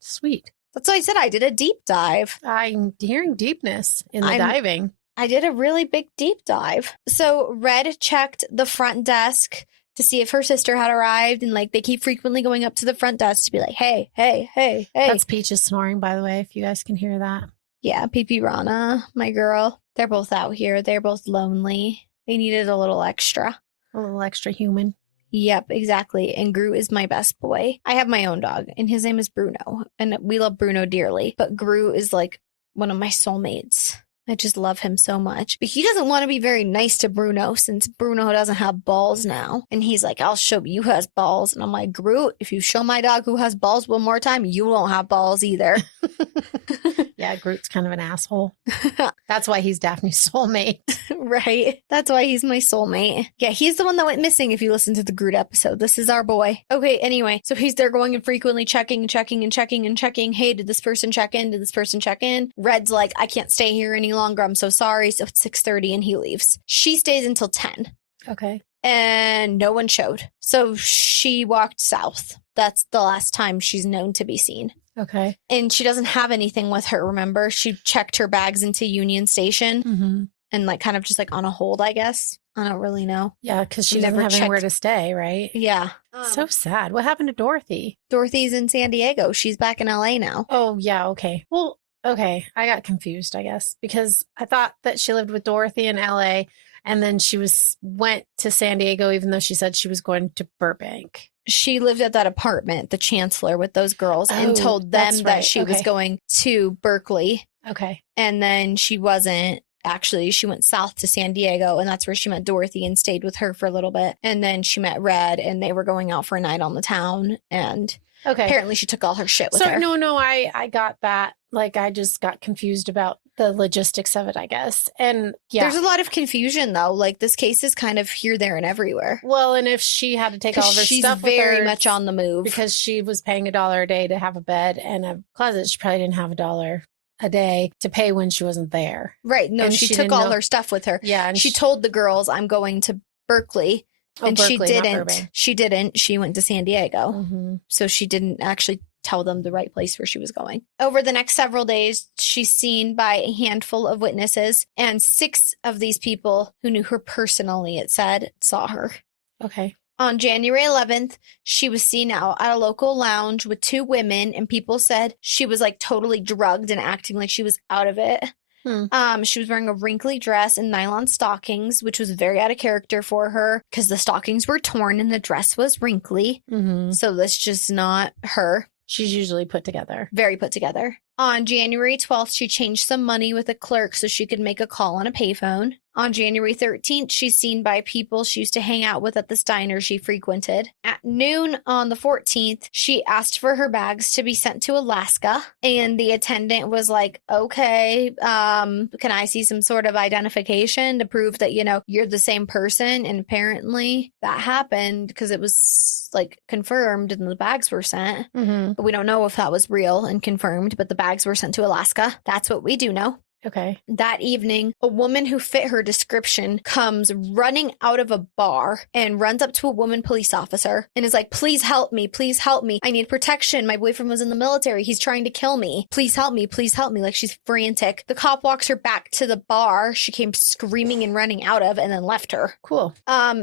Sweet. That's what I said. I did a deep dive. I'm hearing deepness in the diving. I did a really big deep dive. So Red checked the front desk to see if her sister had arrived. And like, they keep frequently going up to the front desk to be like, hey. That's Peach's snoring, by the way, if you guys can hear that. Yeah, Pee Rana, my girl. They're both out here. They're both lonely. They needed a little extra. A little extra human. Yep, exactly. And Gru is my best boy. I have my own dog, and his name is Bruno. And we love Bruno dearly. But Gru is like one of my soulmates. I just love him so much. But he doesn't want to be very nice to Bruno since Bruno doesn't have balls now. And he's like, I'll show you who has balls. And I'm like, Groot, if you show my dog who has balls one more time, you won't have balls either. Yeah, Groot's kind of an asshole. That's why he's Daphne's soulmate. Right. That's why he's my soulmate. Yeah, he's the one that went missing if you listen to the Groot episode. This is our boy. Okay, anyway. So he's there going and frequently checking. Hey, did this person check in? Did this person check in? Red's like, I can't stay here any longer. I'm so sorry. So it's 6:30 and he leaves. She stays until 10. Okay. And no one showed. So she walked south. That's the last time she's known to be seen. Okay. And she doesn't have anything with her, remember? She checked her bags into Union Station Mm-hmm. and like kind of just like on a hold, I guess. I don't really know. Yeah, because she Never doesn't have anywhere checked- to stay, right? Yeah. So sad. What happened to Dorothy? Dorothy's in San Diego. She's back in LA now. Oh, yeah, okay. Well, okay. I got confused, I guess, because I thought that she lived with Dorothy in LA and then she went to San Diego even though she said she was going to Burbank. She lived at that apartment, the Chancellor, with those girls and Oh, told them that's that right. she was Okay. going to Berkeley. Okay. And then she wasn't. Actually, she went south to San Diego, and that's where she met Dorothy and stayed with her for a little bit. And then she met Red, and they were going out for a night on the town. And Okay. apparently she took all her shit with So her. no, I got that. Like I just got confused about the logistics of it, I guess. And yeah. There's a lot of confusion, though. Like, this case is kind of here, there, and everywhere. Well, and if she had to take all of her She's stuff with very her much on the move. because she was paying $1 a day to have a bed and a closet, she probably didn't have $1 a day to pay when she wasn't there. Right. No, and she she took didn't all know- her stuff with her. Yeah, and She told the girls, I'm going to Berkeley. And Berkeley, she not didn't. Burbank. She didn't. She went to San Diego. Mhm. So she didn't actually tell them the right place where she was going. Over the next several days, she's seen by a handful of witnesses, and 6 of these people who knew her personally, it said, saw her. Okay. On January 11th, she was seen out at a local lounge with 2 women, and people said she was like totally drugged and acting like she was out of it. She was wearing a wrinkly dress and nylon stockings, which was very out of character for her because the stockings were torn and the dress was wrinkly. Mm-hmm. So that's just not her. She's usually put together. Very put together. On January 12th, she changed some money with a clerk so she could make a call on a payphone. On January 13th, she's seen by people she used to hang out with at this diner she frequented. At noon on the 14th, she asked for her bags to be sent to Alaska, and the attendant was like, okay, can I see some sort of identification to prove that, you know, you're the same person? And apparently that happened because it was like confirmed and the bags were sent. Mm-hmm. But we don't know if that was real and confirmed, but the bags were sent to Alaska. That's what we do know. Okay. That evening, a woman who fit her description comes running out of a bar and runs up to a woman police officer and is like, please help me. Please help me. I need protection. My boyfriend was in the military. He's trying to kill me. Please help me. Please help me. Like, she's frantic. The cop walks her back to the bar she came screaming and running out of and then left her. Cool.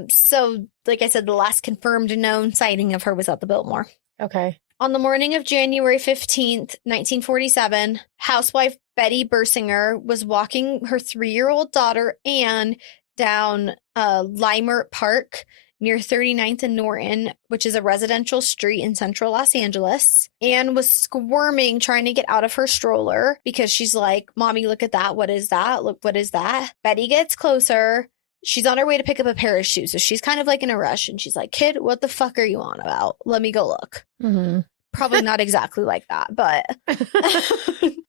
So like I said, the last confirmed known sighting of her was at the Biltmore. Okay. On the morning of January 15th, 1947, housewife Betty Bersinger was walking her 3-year-old daughter Anne down Leimert Park near 39th and Norton, which is a residential street in central Los Angeles. Anne was squirming, trying to get out of her stroller because she's like, Mommy, look at that. What is that? Look, what is that? Betty gets closer. She's on her way to pick up a pair of shoes, so she's kind of like in a rush, and she's like, kid, what the fuck are you on about? Let me go look. Mm-hmm. Probably not exactly like that, but...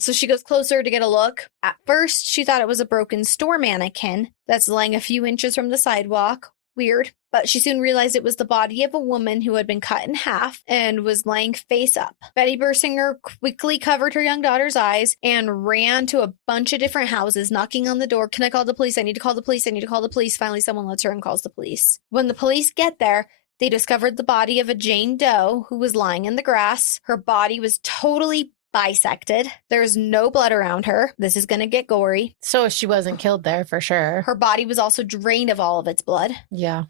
So she goes closer to get a look. At first, she thought it was a broken store mannequin that's laying a few inches from the sidewalk. Weird. But she soon realized it was the body of a woman who had been cut in half and was laying face up. Betty Bersinger quickly covered her young daughter's eyes and ran to a bunch of different houses, knocking on the door. Can I call the police? I need to call the police. I need to call the police. Finally, someone lets her and calls the police. When the police get there, they discovered the body of a Jane Doe who was lying in the grass. Her body was totally bisected. There's no blood around her. This is going to get gory. So she wasn't killed there for sure. Her body was also drained of all of its blood. Yeah.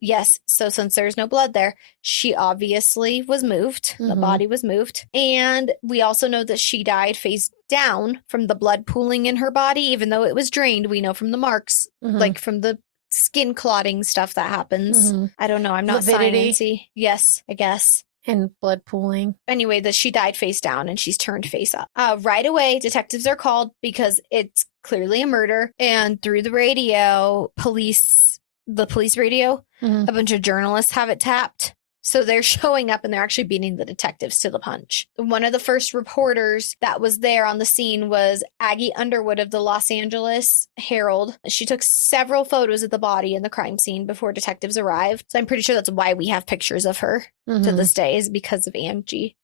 Yes, so since there's no blood there, she obviously was moved. The Mhm. body was moved. And we also know that she died face down from the blood pooling in her body, even though it was drained. We know from the marks, Mhm. like from the skin clotting stuff that happens. Mhm. I don't know. I'm not Lividity. sciencey. Yes, I guess. And blood pooling. Anyway, that she died face down and she's turned face up. Right away, detectives are called because it's clearly a murder. And through the radio, the police radio, Mhm. a bunch of journalists have it tapped. So they're showing up and they're actually beating the detectives to the punch. One of the first reporters that was there on the scene was Aggie Underwood of the Los Angeles Herald. She took several photos of the body in the crime scene before detectives arrived. So I'm pretty sure that's why we have pictures of her to Mhm. this day, is because of Aggie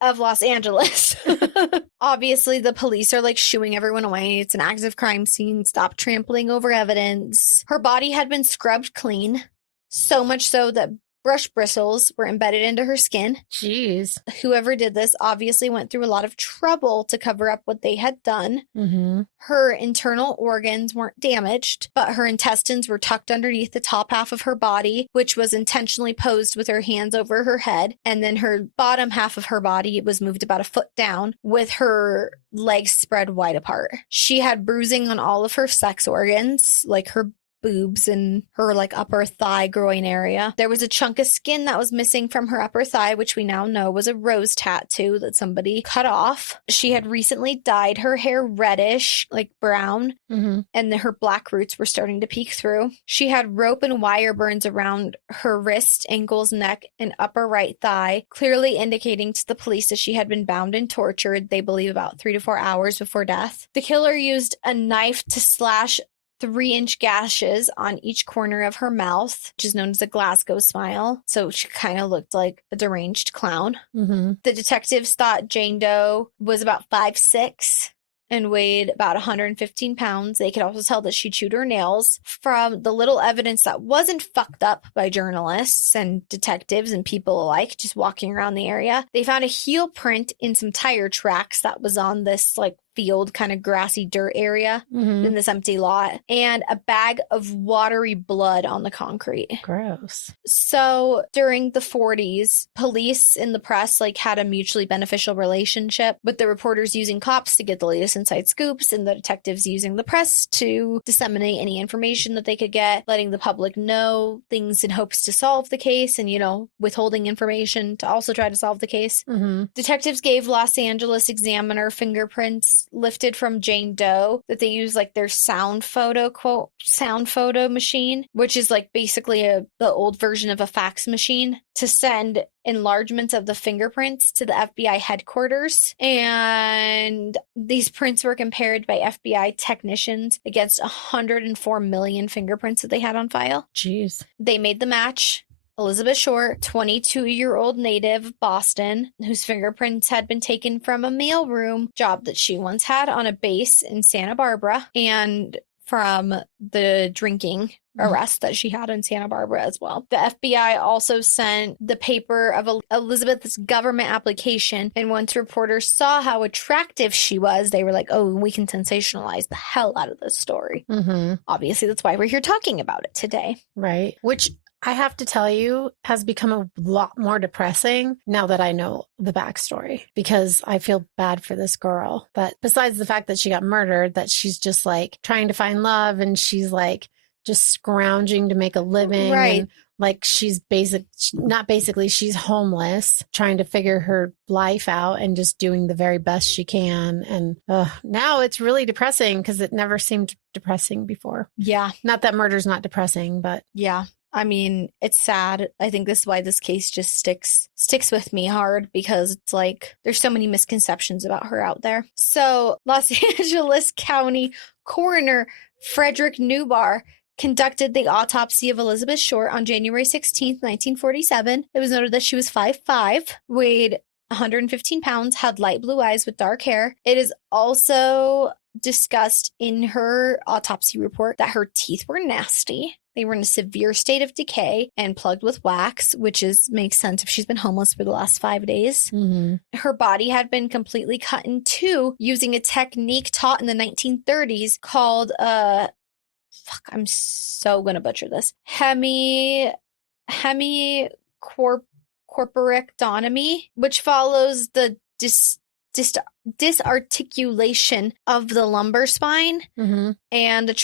of Los Angeles. Obviously, the police are like shooing everyone away. It's an active crime scene. Stop trampling over evidence. Her body had been scrubbed clean. So much so that Brush bristles were embedded into her skin. Jeez. Whoever did this obviously went through a lot of trouble to cover up what they had done. Mm-hmm. Her internal organs weren't damaged, but her intestines were tucked underneath the top half of her body, which was intentionally posed with her hands over her head. And then her bottom half of her body was moved about a foot down with her legs spread wide apart. She had bruising on all of her sex organs, like her boobs and her like upper thigh groin area. There was a chunk of skin that was missing from her upper thigh, which we now know was a rose tattoo that somebody cut off. She had recently dyed her hair reddish, like brown, Mm-hmm. and her black roots were starting to peek through. She had rope and wire burns around her wrist, ankles, neck, and upper right thigh, clearly indicating to the police that she had been bound and tortured, they believe about 3 to 4 hours before death. The killer used a knife to slash 3-inch gashes on each corner of her mouth, which is known as a Glasgow smile. So she kind of looked like a deranged clown. Mm-hmm. The detectives thought Jane Doe was about 5'6" and weighed about 115 pounds. They could also tell that she chewed her nails. From the little evidence that wasn't fucked up by journalists and detectives and people alike just walking around the area, they found a heel print in some tire tracks that was on this like field, kind of grassy dirt area in this empty lot, and a bag of watery blood on the concrete. Gross. So during the 40s, police and the press like had a mutually beneficial relationship, with the reporters using cops to get the latest inside scoops and the detectives using the press to disseminate any information that they could get, letting the public know things in hopes to solve the case and, you know, withholding information to also try to solve the case. Mm-hmm. Detectives gave Los Angeles Examiner fingerprints lifted from Jane Doe that they use like their sound photo machine, which is like basically the old version of a fax machine, to send enlargements of the fingerprints to the FBI headquarters. And these prints were compared by FBI technicians against 104 million fingerprints that they had on file. Jeez. They made the match. Elizabeth Short, 22-year-old native of Boston, whose fingerprints had been taken from a mailroom job that she once had on a base in Santa Barbara, and from the drinking arrest that she had in Santa Barbara as well. The FBI also sent the paper of Elizabeth's government application, and once reporters saw how attractive she was, they were like, oh, we can sensationalize the hell out of this story. Mm-hmm. Obviously, that's why we're here talking about it today. Right. Which I have to tell you has become a lot more depressing now that I know the backstory, because I feel bad for this girl. But besides the fact that she got murdered, that she's just like trying to find love and she's like just scrounging to make a living. Right. And like she's she's homeless, trying to figure her life out and just doing the very best she can. And now it's really depressing because it never seemed depressing before. Yeah. Not that murder's not depressing, but yeah. I mean, it's sad. I think this is why this case just sticks with me hard, because it's like there's so many misconceptions about her out there. So Los Angeles County Coroner Frederick Newbar conducted the autopsy of Elizabeth Short on January 16th, 1947. It was noted that she was 5'5", weighed 115 pounds, had light blue eyes with dark hair. It is also discussed in her autopsy report that her teeth were nasty. They were in a severe state of decay and plugged with wax, which makes sense if she's been homeless for the last 5 days. Mm-hmm. Her body had been completely cut in two using a technique taught in the 1930s called, I'm so going to butcher this, hemicorporectomy, which follows the disarticulation of the lumbar spine Mm-hmm. and the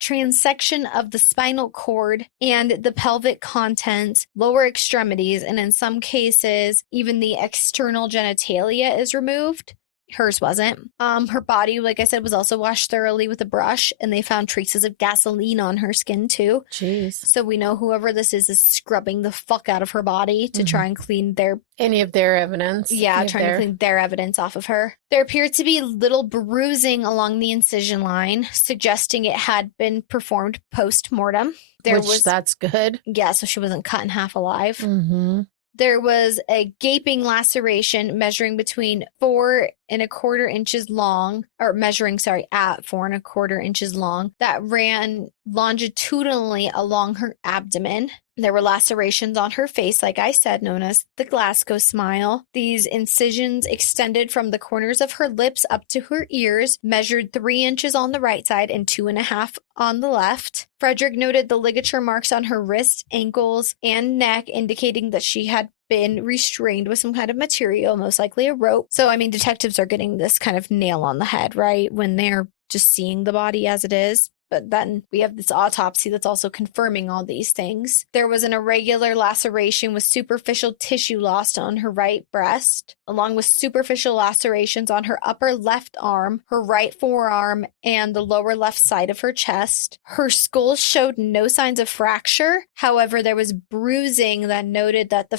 transection of the spinal cord and the pelvic contents, lower extremities, and in some cases, even the external genitalia is removed. Hers wasn't. Her body, like I said, was also washed thoroughly with a brush, and they found traces of gasoline on her skin too. Jeez. So we know whoever this is scrubbing the fuck out of her body to try and clean any of their evidence. to clean their evidence off of her. There appeared to be little bruising along the incision line, suggesting it had been performed post-mortem. That's good. Yeah, so she wasn't cut in half alive. Mm-hmm. There was a gaping laceration measuring between 4¼ inches long, or measuring, at 4¼ inches long, that ran longitudinally along her abdomen. There were lacerations on her face, like I said, known as the Glasgow smile. These incisions extended from the corners of her lips up to her ears, measured 3 inches on the right side and 2.5 on the left. Frederick noted the ligature marks on her wrists, ankles, and neck, indicating that she had been restrained with some kind of material, most likely a rope. So, I mean, detectives are getting this kind of nail on the head, right? When they're just seeing the body as it is. But then we have this autopsy that's also confirming all these things. There was an irregular laceration with superficial tissue lost on her right breast, along with superficial lacerations on her upper left arm, her right forearm, and the lower left side of her chest. Her skull showed no signs of fracture. However, there was bruising that noted that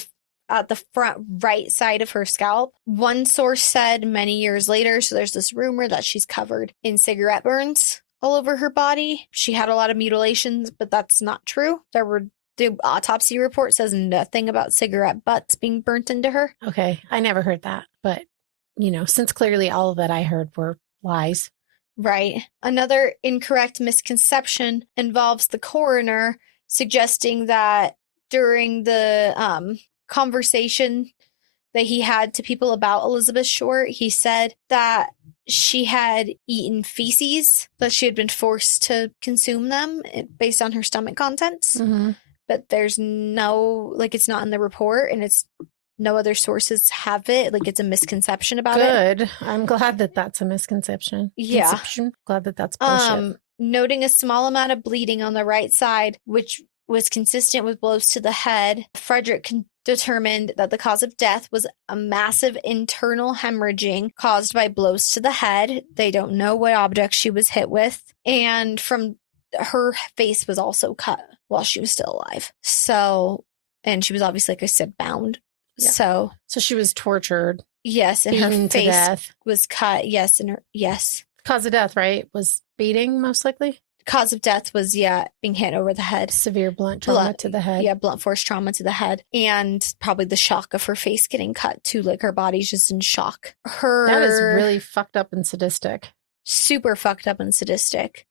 at the front right side of her scalp. One source said many years later, so there's this rumor that she's covered in cigarette burns all over her body. She had a lot of mutilations, but that's not true. The autopsy report says nothing about cigarette butts being burnt into her. Okay, I never heard that, but since clearly all that I heard were lies. Right. Another incorrect misconception involves the coroner suggesting that during the conversation that he had to people about Elizabeth Short, he said that she had eaten feces, that she had been forced to consume them based on her stomach contents. Mm-hmm. But there's no, it's not in the report, and it's no other sources have it. It's a misconception about it. Good. I'm glad that that's a misconception. Yeah. Glad that that's bullshit. Noting a small amount of bleeding on the right side, which was consistent with blows to the head, Frederick determined that the cause of death was a massive internal hemorrhaging caused by blows to the head. They don't know what object she was hit with. And from her face was also cut while she was still alive. So, and she was obviously, like I said, bound. Yeah. So she was tortured. Yes, and her face death. Was cut. Yes, yes. Cause of death, right? Was beating, most likely? Cause of death was, being hit over the head. Severe blunt trauma to the head. Yeah, blunt force trauma to the head. And probably the shock of her face getting cut too. Her body's just in shock. That is really fucked up and sadistic. Super fucked up and sadistic.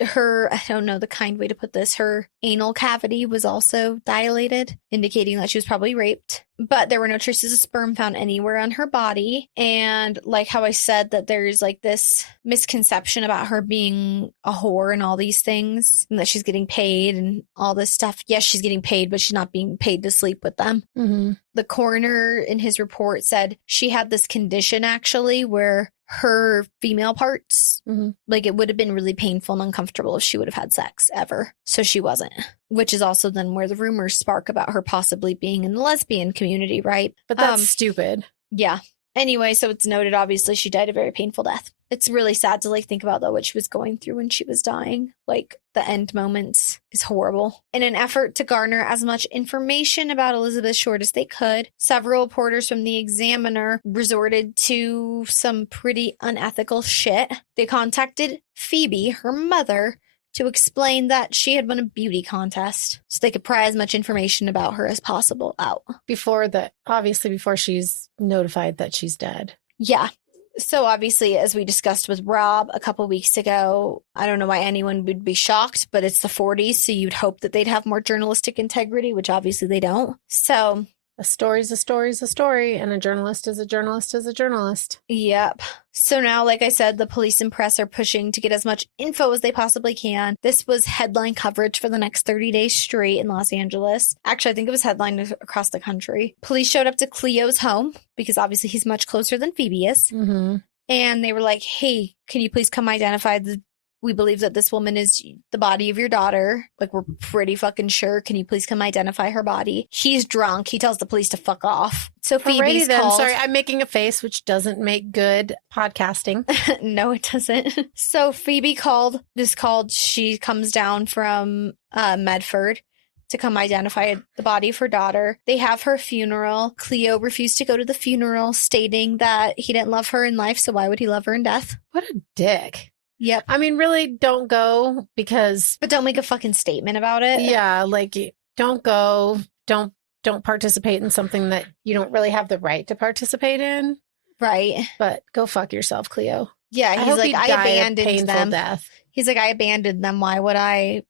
I don't know the kind way to put this, her anal cavity was also dilated, indicating that she was probably raped. But there were no traces of sperm found anywhere on her body. And like how I said that there's this misconception about her being a whore and all these things, and that she's getting paid and all this stuff. Yes, she's getting paid, but she's not being paid to sleep with them. Mm-hmm. The coroner in his report said she had this condition actually where her female parts, mm-hmm. It would have been really painful and uncomfortable if she would have had sex ever. So she wasn't, which is also then where the rumors spark about her possibly being in the lesbian community, right? But that's stupid. Yeah. Anyway, so it's noted, obviously, she died a very painful death. It's really sad to think about, though, what she was going through when she was dying. The end moments is horrible. In an effort to garner as much information about Elizabeth Short as they could, several reporters from the Examiner resorted to some pretty unethical shit. They contacted Phoebe, her mother, to explain that she had won a beauty contest so they could pry as much information about her as possible out. Before she's notified that she's dead. Yeah. So obviously, as we discussed with Rob a couple weeks ago, I don't know why anyone would be shocked, but it's the 40s, so you'd hope that they'd have more journalistic integrity, which obviously they don't. So a story's a story's a story, and a journalist is a journalist is a journalist. Yep. So now, like I said, the police and press are pushing to get as much info as they possibly can. This was headline coverage for the next 30 days straight in Los Angeles. Actually, I think it was headlined across the country. Police showed up to Cleo's home because obviously he's much closer than Phoebe is. Mm-hmm. And they were like, hey, can you please come identify we believe that this woman is the body of your daughter. We're pretty fucking sure. Can you please come identify her body? He's drunk. He tells the police to fuck off. So Phoebe's called. Sorry, I'm making a face, which doesn't make good podcasting. No, it doesn't. So Phoebe called. She comes down from Medford to come identify the body of her daughter. They have her funeral. Cleo refused to go to the funeral, stating that he didn't love her in life, so why would he love her in death? What a dick. Yep. I mean, really, don't go because... But don't make a fucking statement about it. Yeah, don't go. Don't participate in something that you don't really have the right to participate in. Right. But go fuck yourself, Cleo. Yeah, he's I abandoned them. Death. He's like, I abandoned them. Why would I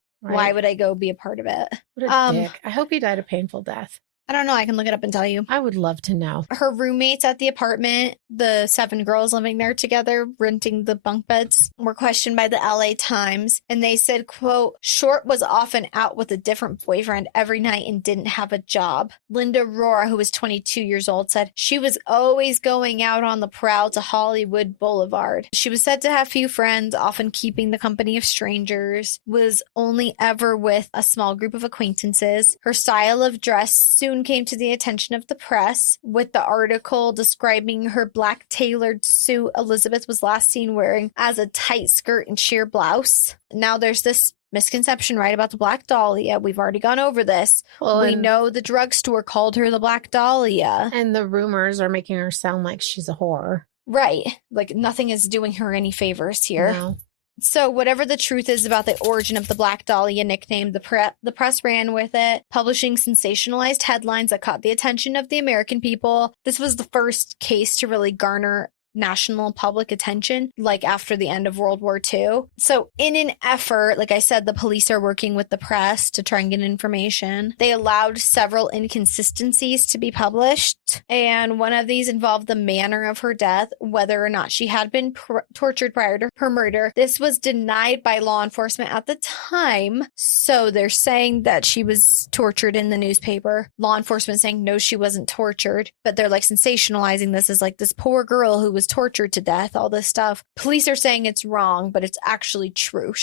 go be a part of it? What a dick. I hope he died a painful death. I don't know. I can look it up and tell you. I would love to know. Her roommates at the apartment, the 7 girls living there together, renting the bunk beds, were questioned by the LA Times. And they said, quote, Short was often out with a different boyfriend every night and didn't have a job. Linda Rohr, who was 22 years old, said she was always going out on the prowl to Hollywood Boulevard. She was said to have few friends, often keeping the company of strangers, was only ever with a small group of acquaintances. Her style of dress soon came to the attention of the press, with the article describing her black tailored suit Elizabeth was last seen wearing as a tight skirt and sheer blouse. Now there's this misconception, right, about the Black Dahlia. We've already gone over this. Well, we know the drugstore called her the Black Dahlia. And the rumors are making her sound like she's a whore. Right. Like nothing is doing her any favors here. No. So whatever the truth is about the origin of the Black Dahlia nickname, the press ran with it, publishing sensationalized headlines that caught the attention of the American people. This was the first case to really garner national public attention, like after the end of World War II. So in an effort, like I said, the police are working with the press to try and get information. They allowed several inconsistencies to be published, and one of these involved the manner of her death, whether or not she had been tortured prior to her murder. This was denied by law enforcement at the time, so they're saying that she was tortured in the newspaper. Law enforcement saying no, she wasn't tortured, but they're like sensationalizing this as like this poor girl who was tortured to death, all this stuff. Police are saying it's wrong, but it's actually true.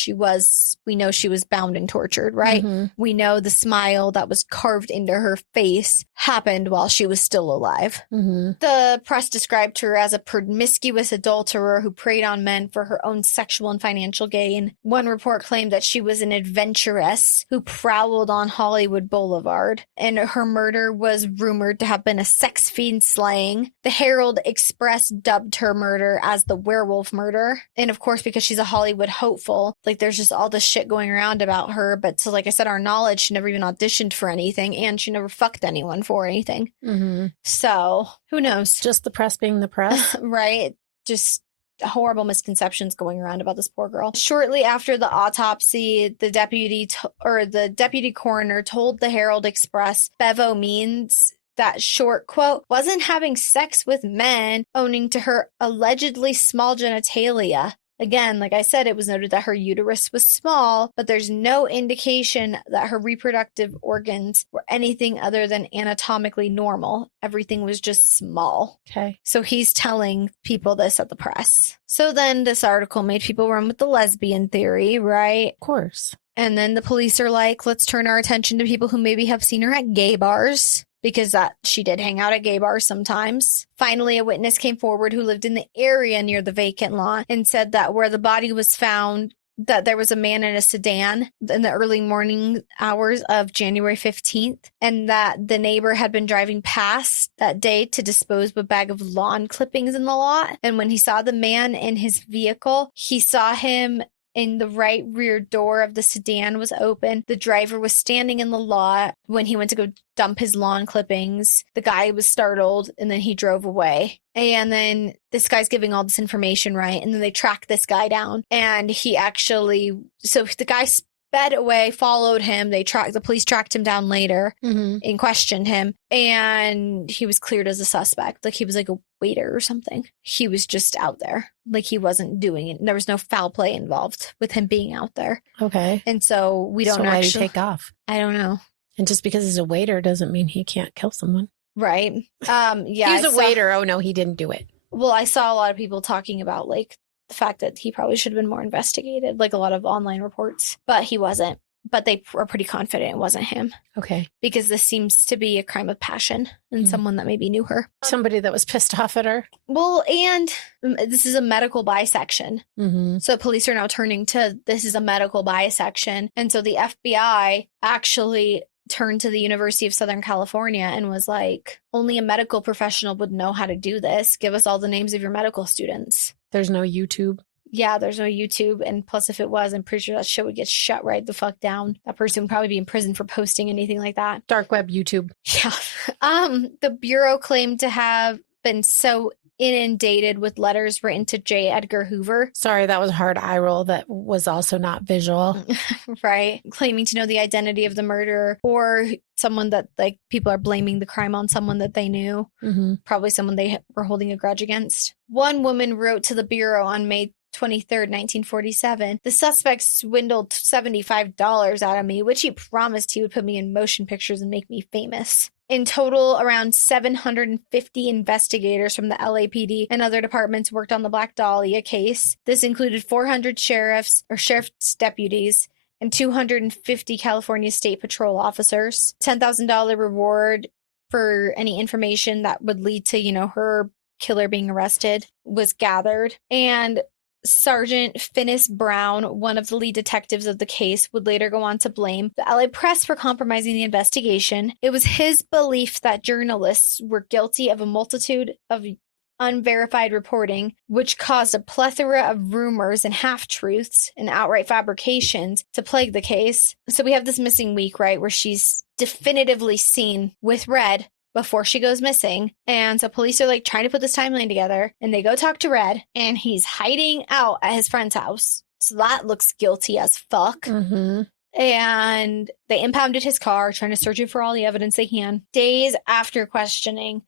We know she was bound and tortured, right? Mm-hmm. We know the smile that was carved into her face happened while she was still alive. Mm-hmm. The press described her as a promiscuous adulterer who preyed on men for her own sexual and financial gain. One report claimed that she was an adventuress who prowled on Hollywood Boulevard, and her murder was rumored to have been a sex fiend slaying. The Herald Express dubbed her murder as the werewolf murder. And of course, because she's a Hollywood hopeful, like there's just all this shit going around about her. But so like I said, our knowledge, she never even auditioned for anything, and she never fucked anyone for anything. Mm-hmm. So who knows? Just the press being the press. Right. Just horrible misconceptions going around about this poor girl. Shortly after the autopsy, the deputy coroner told the Herald Express Bevo means that Short, quote, wasn't having sex with men, owing to her allegedly small genitalia. Again, like I said, it was noted that her uterus was small, but there's no indication that her reproductive organs were anything other than anatomically normal. Everything was just small. Okay. So he's telling people this at the press. So then this article made people run with the lesbian theory, right? Of course. And then the police are like, let's turn our attention to people who maybe have seen her at gay bars, because she did hang out at gay bars sometimes. Finally, a witness came forward who lived in the area near the vacant lot and said that where the body was found, that there was a man in a sedan in the early morning hours of January 15th, and that the neighbor had been driving past that day to dispose of a bag of lawn clippings in the lot. And when he saw the man in his vehicle, he saw him in the right rear door of the sedan was open. The driver was standing in the lot when he went to go dump his lawn clippings. The guy was startled, and then he drove away. And then this guy's giving all this information, right? And then they track this guy down, and so the guy sped away, followed him. The police tracked him down later and questioned him, and he was cleared as a suspect. Like he was like a waiter or something. He was just out there. Like he wasn't doing it. There was no foul play involved with him being out there. Okay. And so we don't so actually why did he take off? I don't know. And just because he's a waiter doesn't mean he can't kill someone. Right. Yeah. He's a waiter. Oh no, he didn't do it. Well, I saw a lot of people talking about like the fact that he probably should have been more investigated, like a lot of online reports, but he wasn't. But they are pretty confident it wasn't him. Okay. Because this seems to be a crime of passion and someone that maybe knew her. Somebody that was pissed off at her. Well, and this is a medical bisection. Mm-hmm. So police are now turning to this is a medical bisection. And so the FBI actually turned to the University of Southern California and was like, only a medical professional would know how to do this. Give us all the names of your medical students. There's no YouTube. Yeah, there's no YouTube. And plus, if it was, I'm pretty sure that shit would get shut right the fuck down. That person would probably be in prison for posting anything like that. Dark web YouTube. Yeah. The Bureau claimed to have been so inundated with letters written to J. Edgar Hoover. Sorry, that was a hard eye roll that was also not visual. Right. Claiming to know the identity of the murderer, or someone that, like, people are blaming the crime on someone that they knew. Mm-hmm. Probably someone they were holding a grudge against. One woman wrote to the Bureau on May 23rd, 1947. The suspect swindled $75 out of me, which he promised he would put me in motion pictures and make me famous. In total, around 750 investigators from the LAPD and other departments worked on the Black Dahlia case. This included 400 sheriff's deputies and 250 California State Patrol officers. $10,000 reward for any information that would lead to, her killer being arrested was gathered. And Sergeant Finis Brown, one of the lead detectives of the case, would later go on to blame the LA press for compromising the investigation. It was his belief that journalists were guilty of a multitude of unverified reporting, which caused a plethora of rumors and half-truths and outright fabrications to plague the case. So we have this missing week, right, where she's definitively seen with Red before she goes missing. And so police are like trying to put this timeline together, and they go talk to Red, and he's hiding out at his friend's house. So that looks guilty as fuck. Mm-hmm. And they impounded his car, trying to search it for all the evidence they can. Days after questioning,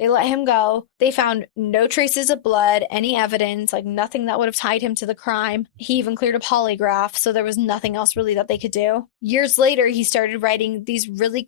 they let him go. They found no traces of blood, any evidence, like nothing that would have tied him to the crime. He even cleared a polygraph, so there was nothing else really that they could do. Years later, he started writing these really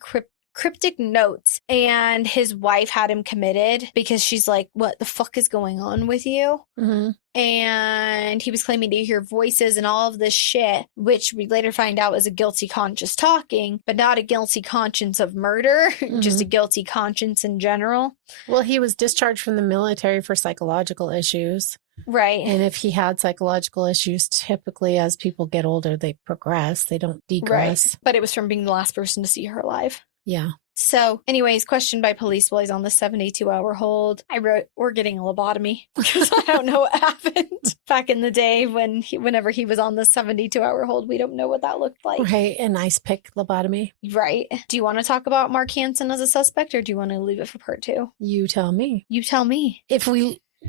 cryptic notes, and his wife had him committed because she's like, what the fuck is going on with you? Mm-hmm. And he was claiming to hear voices and all of this shit, which we later find out is a guilty conscience talking, but not a guilty conscience of murder, just a guilty conscience in general. Well, he was discharged from the military for psychological issues. Right. And if he had psychological issues, typically as people get older, they progress. They don't degress. Right. But it was from being the last person to see her alive. Yeah. So, anyways, questioned by police while he's on the 72-hour hold. I wrote, we're getting a lobotomy because I don't know what happened back in the day whenever he was on the 72-hour hold. We don't know what that looked like. Right. An ice pick lobotomy. Right. Do you want to talk about Mark Hansen as a suspect, or do you want to leave it for part 2? You tell me. You tell me.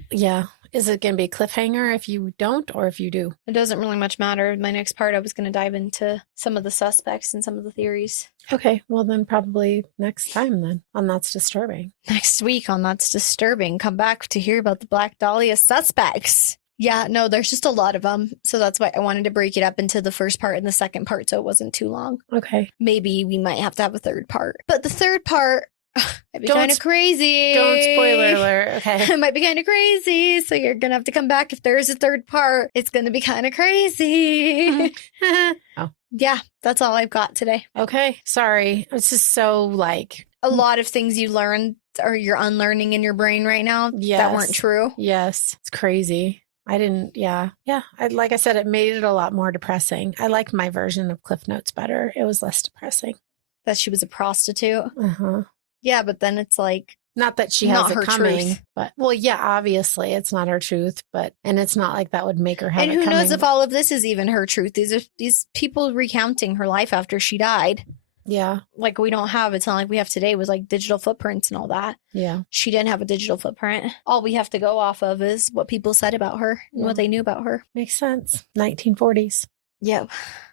Yeah. Is it going to be a cliffhanger if you don't or if you do? It doesn't really much matter. My next part, I was going to dive into some of the suspects and some of the theories. Okay. Well, then probably next time then on That's Disturbing. Next week on That's Disturbing, come back to hear about the Black Dahlia suspects. Yeah, no, there's just a lot of them. So that's why I wanted to break it up into the first part and the second part so it wasn't too long. Okay. Maybe we might have to have a third part. But the third part might be kind of crazy. Don't spoiler alert. Okay. It might be kind of crazy. So you're going to have to come back if there's a third part. It's going to be kind of crazy. Oh. Yeah, that's all I've got today. Okay. Sorry. It's just so a lot of things you learned or you're unlearning in your brain right now that weren't true. Yes. It's crazy. Yeah. Like I said, it made it a lot more depressing. I liked my version of Cliff Notes better. It was less depressing. That she was a prostitute. Uh-huh. Yeah, but then it's like, not that she has it coming, truth. But well, yeah, obviously it's not her truth, and it's not like that would make her have and it who coming. knows if all of this is even her truth. These are these people recounting her life after she died. Yeah. Like it's not like we have today with like digital footprints and all that. Yeah. She didn't have a digital footprint. All we have to go off of is what people said about her and what they knew about her. Makes sense. 1940s. Yeah.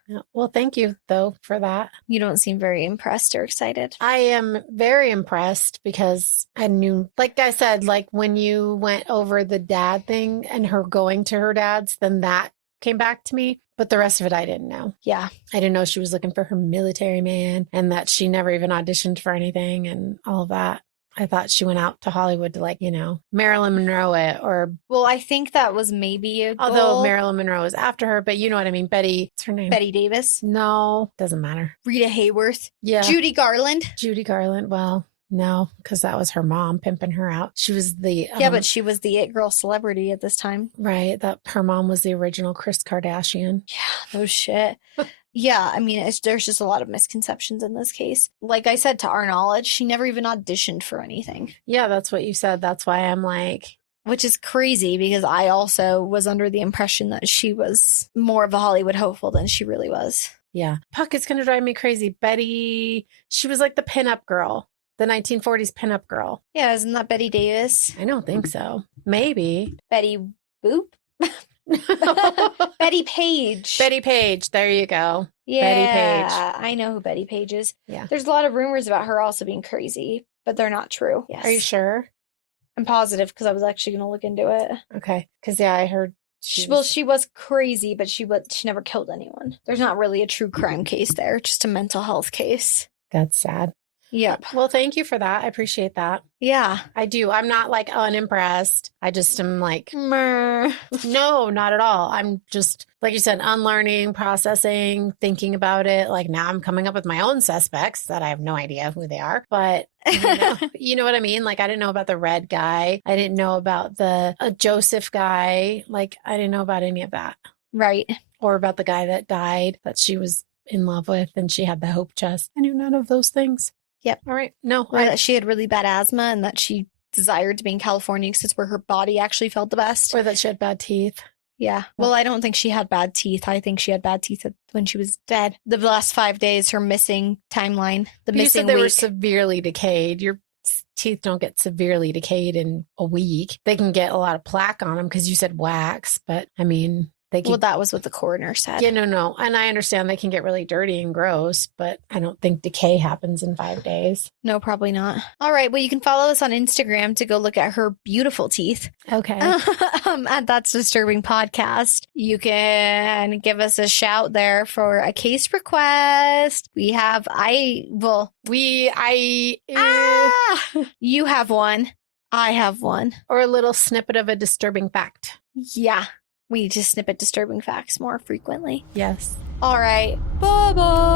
Yeah. Well, thank you, though, for that. You don't seem very impressed or excited. I am very impressed because I knew, like I said, like when you went over the dad thing and her going to her dad's, then that came back to me. But the rest of it, I didn't know. Yeah. I didn't know she was looking for her military man and that she never even auditioned for anything and all of that. I thought she went out to Hollywood to Marilyn Monroe it or... Well, I think that was maybe a goal. Although Marilyn Monroe was after her, but you know what I mean. What's her name? Betty Davis. No, doesn't matter. Rita Hayworth. Yeah. Judy Garland. Judy Garland. Well, no, because that was her mom pimping her out. She was the... yeah, but she was the it girl celebrity at this time. Right. That her mom was the original Kris Kardashian. Yeah, no shit. Yeah, I mean, there's just a lot of misconceptions in this case. Like I said, to our knowledge, she never even auditioned for anything. Yeah, that's what you said. That's why I'm like... Which is crazy because I also was under the impression that she was more of a Hollywood hopeful than she really was. Yeah. Puck, it's going to drive me crazy. Betty, she was like the pinup girl. The 1940s pinup girl. Yeah, isn't that Betty Davis? I don't think so. Maybe. Betty Boop? Betty Page. Betty Page. There you go. Yeah, Betty Page. I know who Betty Page is. Yeah. There's a lot of rumors about her also being crazy, but they're not true. Yes. Are you sure? I'm positive because I was actually going to look into it. Okay. Because, yeah, I heard. She was crazy, but she never killed anyone. There's not really a true crime case there, just a mental health case. That's sad. Yep. Well, thank you for that. I appreciate that. Yeah. I do. I'm not like unimpressed. I just am like, Meh. no, not at all. I'm just, like you said, unlearning, processing, thinking about it. Like now I'm coming up with my own suspects that I have no idea who they are. But you know what I mean? Like I didn't know about the red guy. I didn't know about the Joseph guy. Like I didn't know about any of that. Right. Or about the guy that died that she was in love with and she had the hope chest. I knew none of those things. Yep. All right. No. Or that she had really bad asthma and that she desired to be in California because it's where her body actually felt the best. Or that she had bad teeth. Yeah. Well, I don't think she had bad teeth. I think she had bad teeth when she was dead. The last 5 days, her missing timeline, the You missing said they were week. severely decayed. Your teeth don't get severely decayed in a week. They can get a lot of plaque on them because you said wax, but I mean, they can. Well, that was what the coroner said. Yeah, no. And I understand they can get really dirty and gross, but I don't think decay happens in 5 days. No, probably not. All right. Well, you can follow us on Instagram to go look at her beautiful teeth. Okay. At That's Disturbing Podcast. You can give us a shout there for a case request. We have, you have one. I have one. Or a little snippet of a disturbing fact. Yeah. We need to snippet disturbing facts more frequently. Yes. All right. Bye-bye.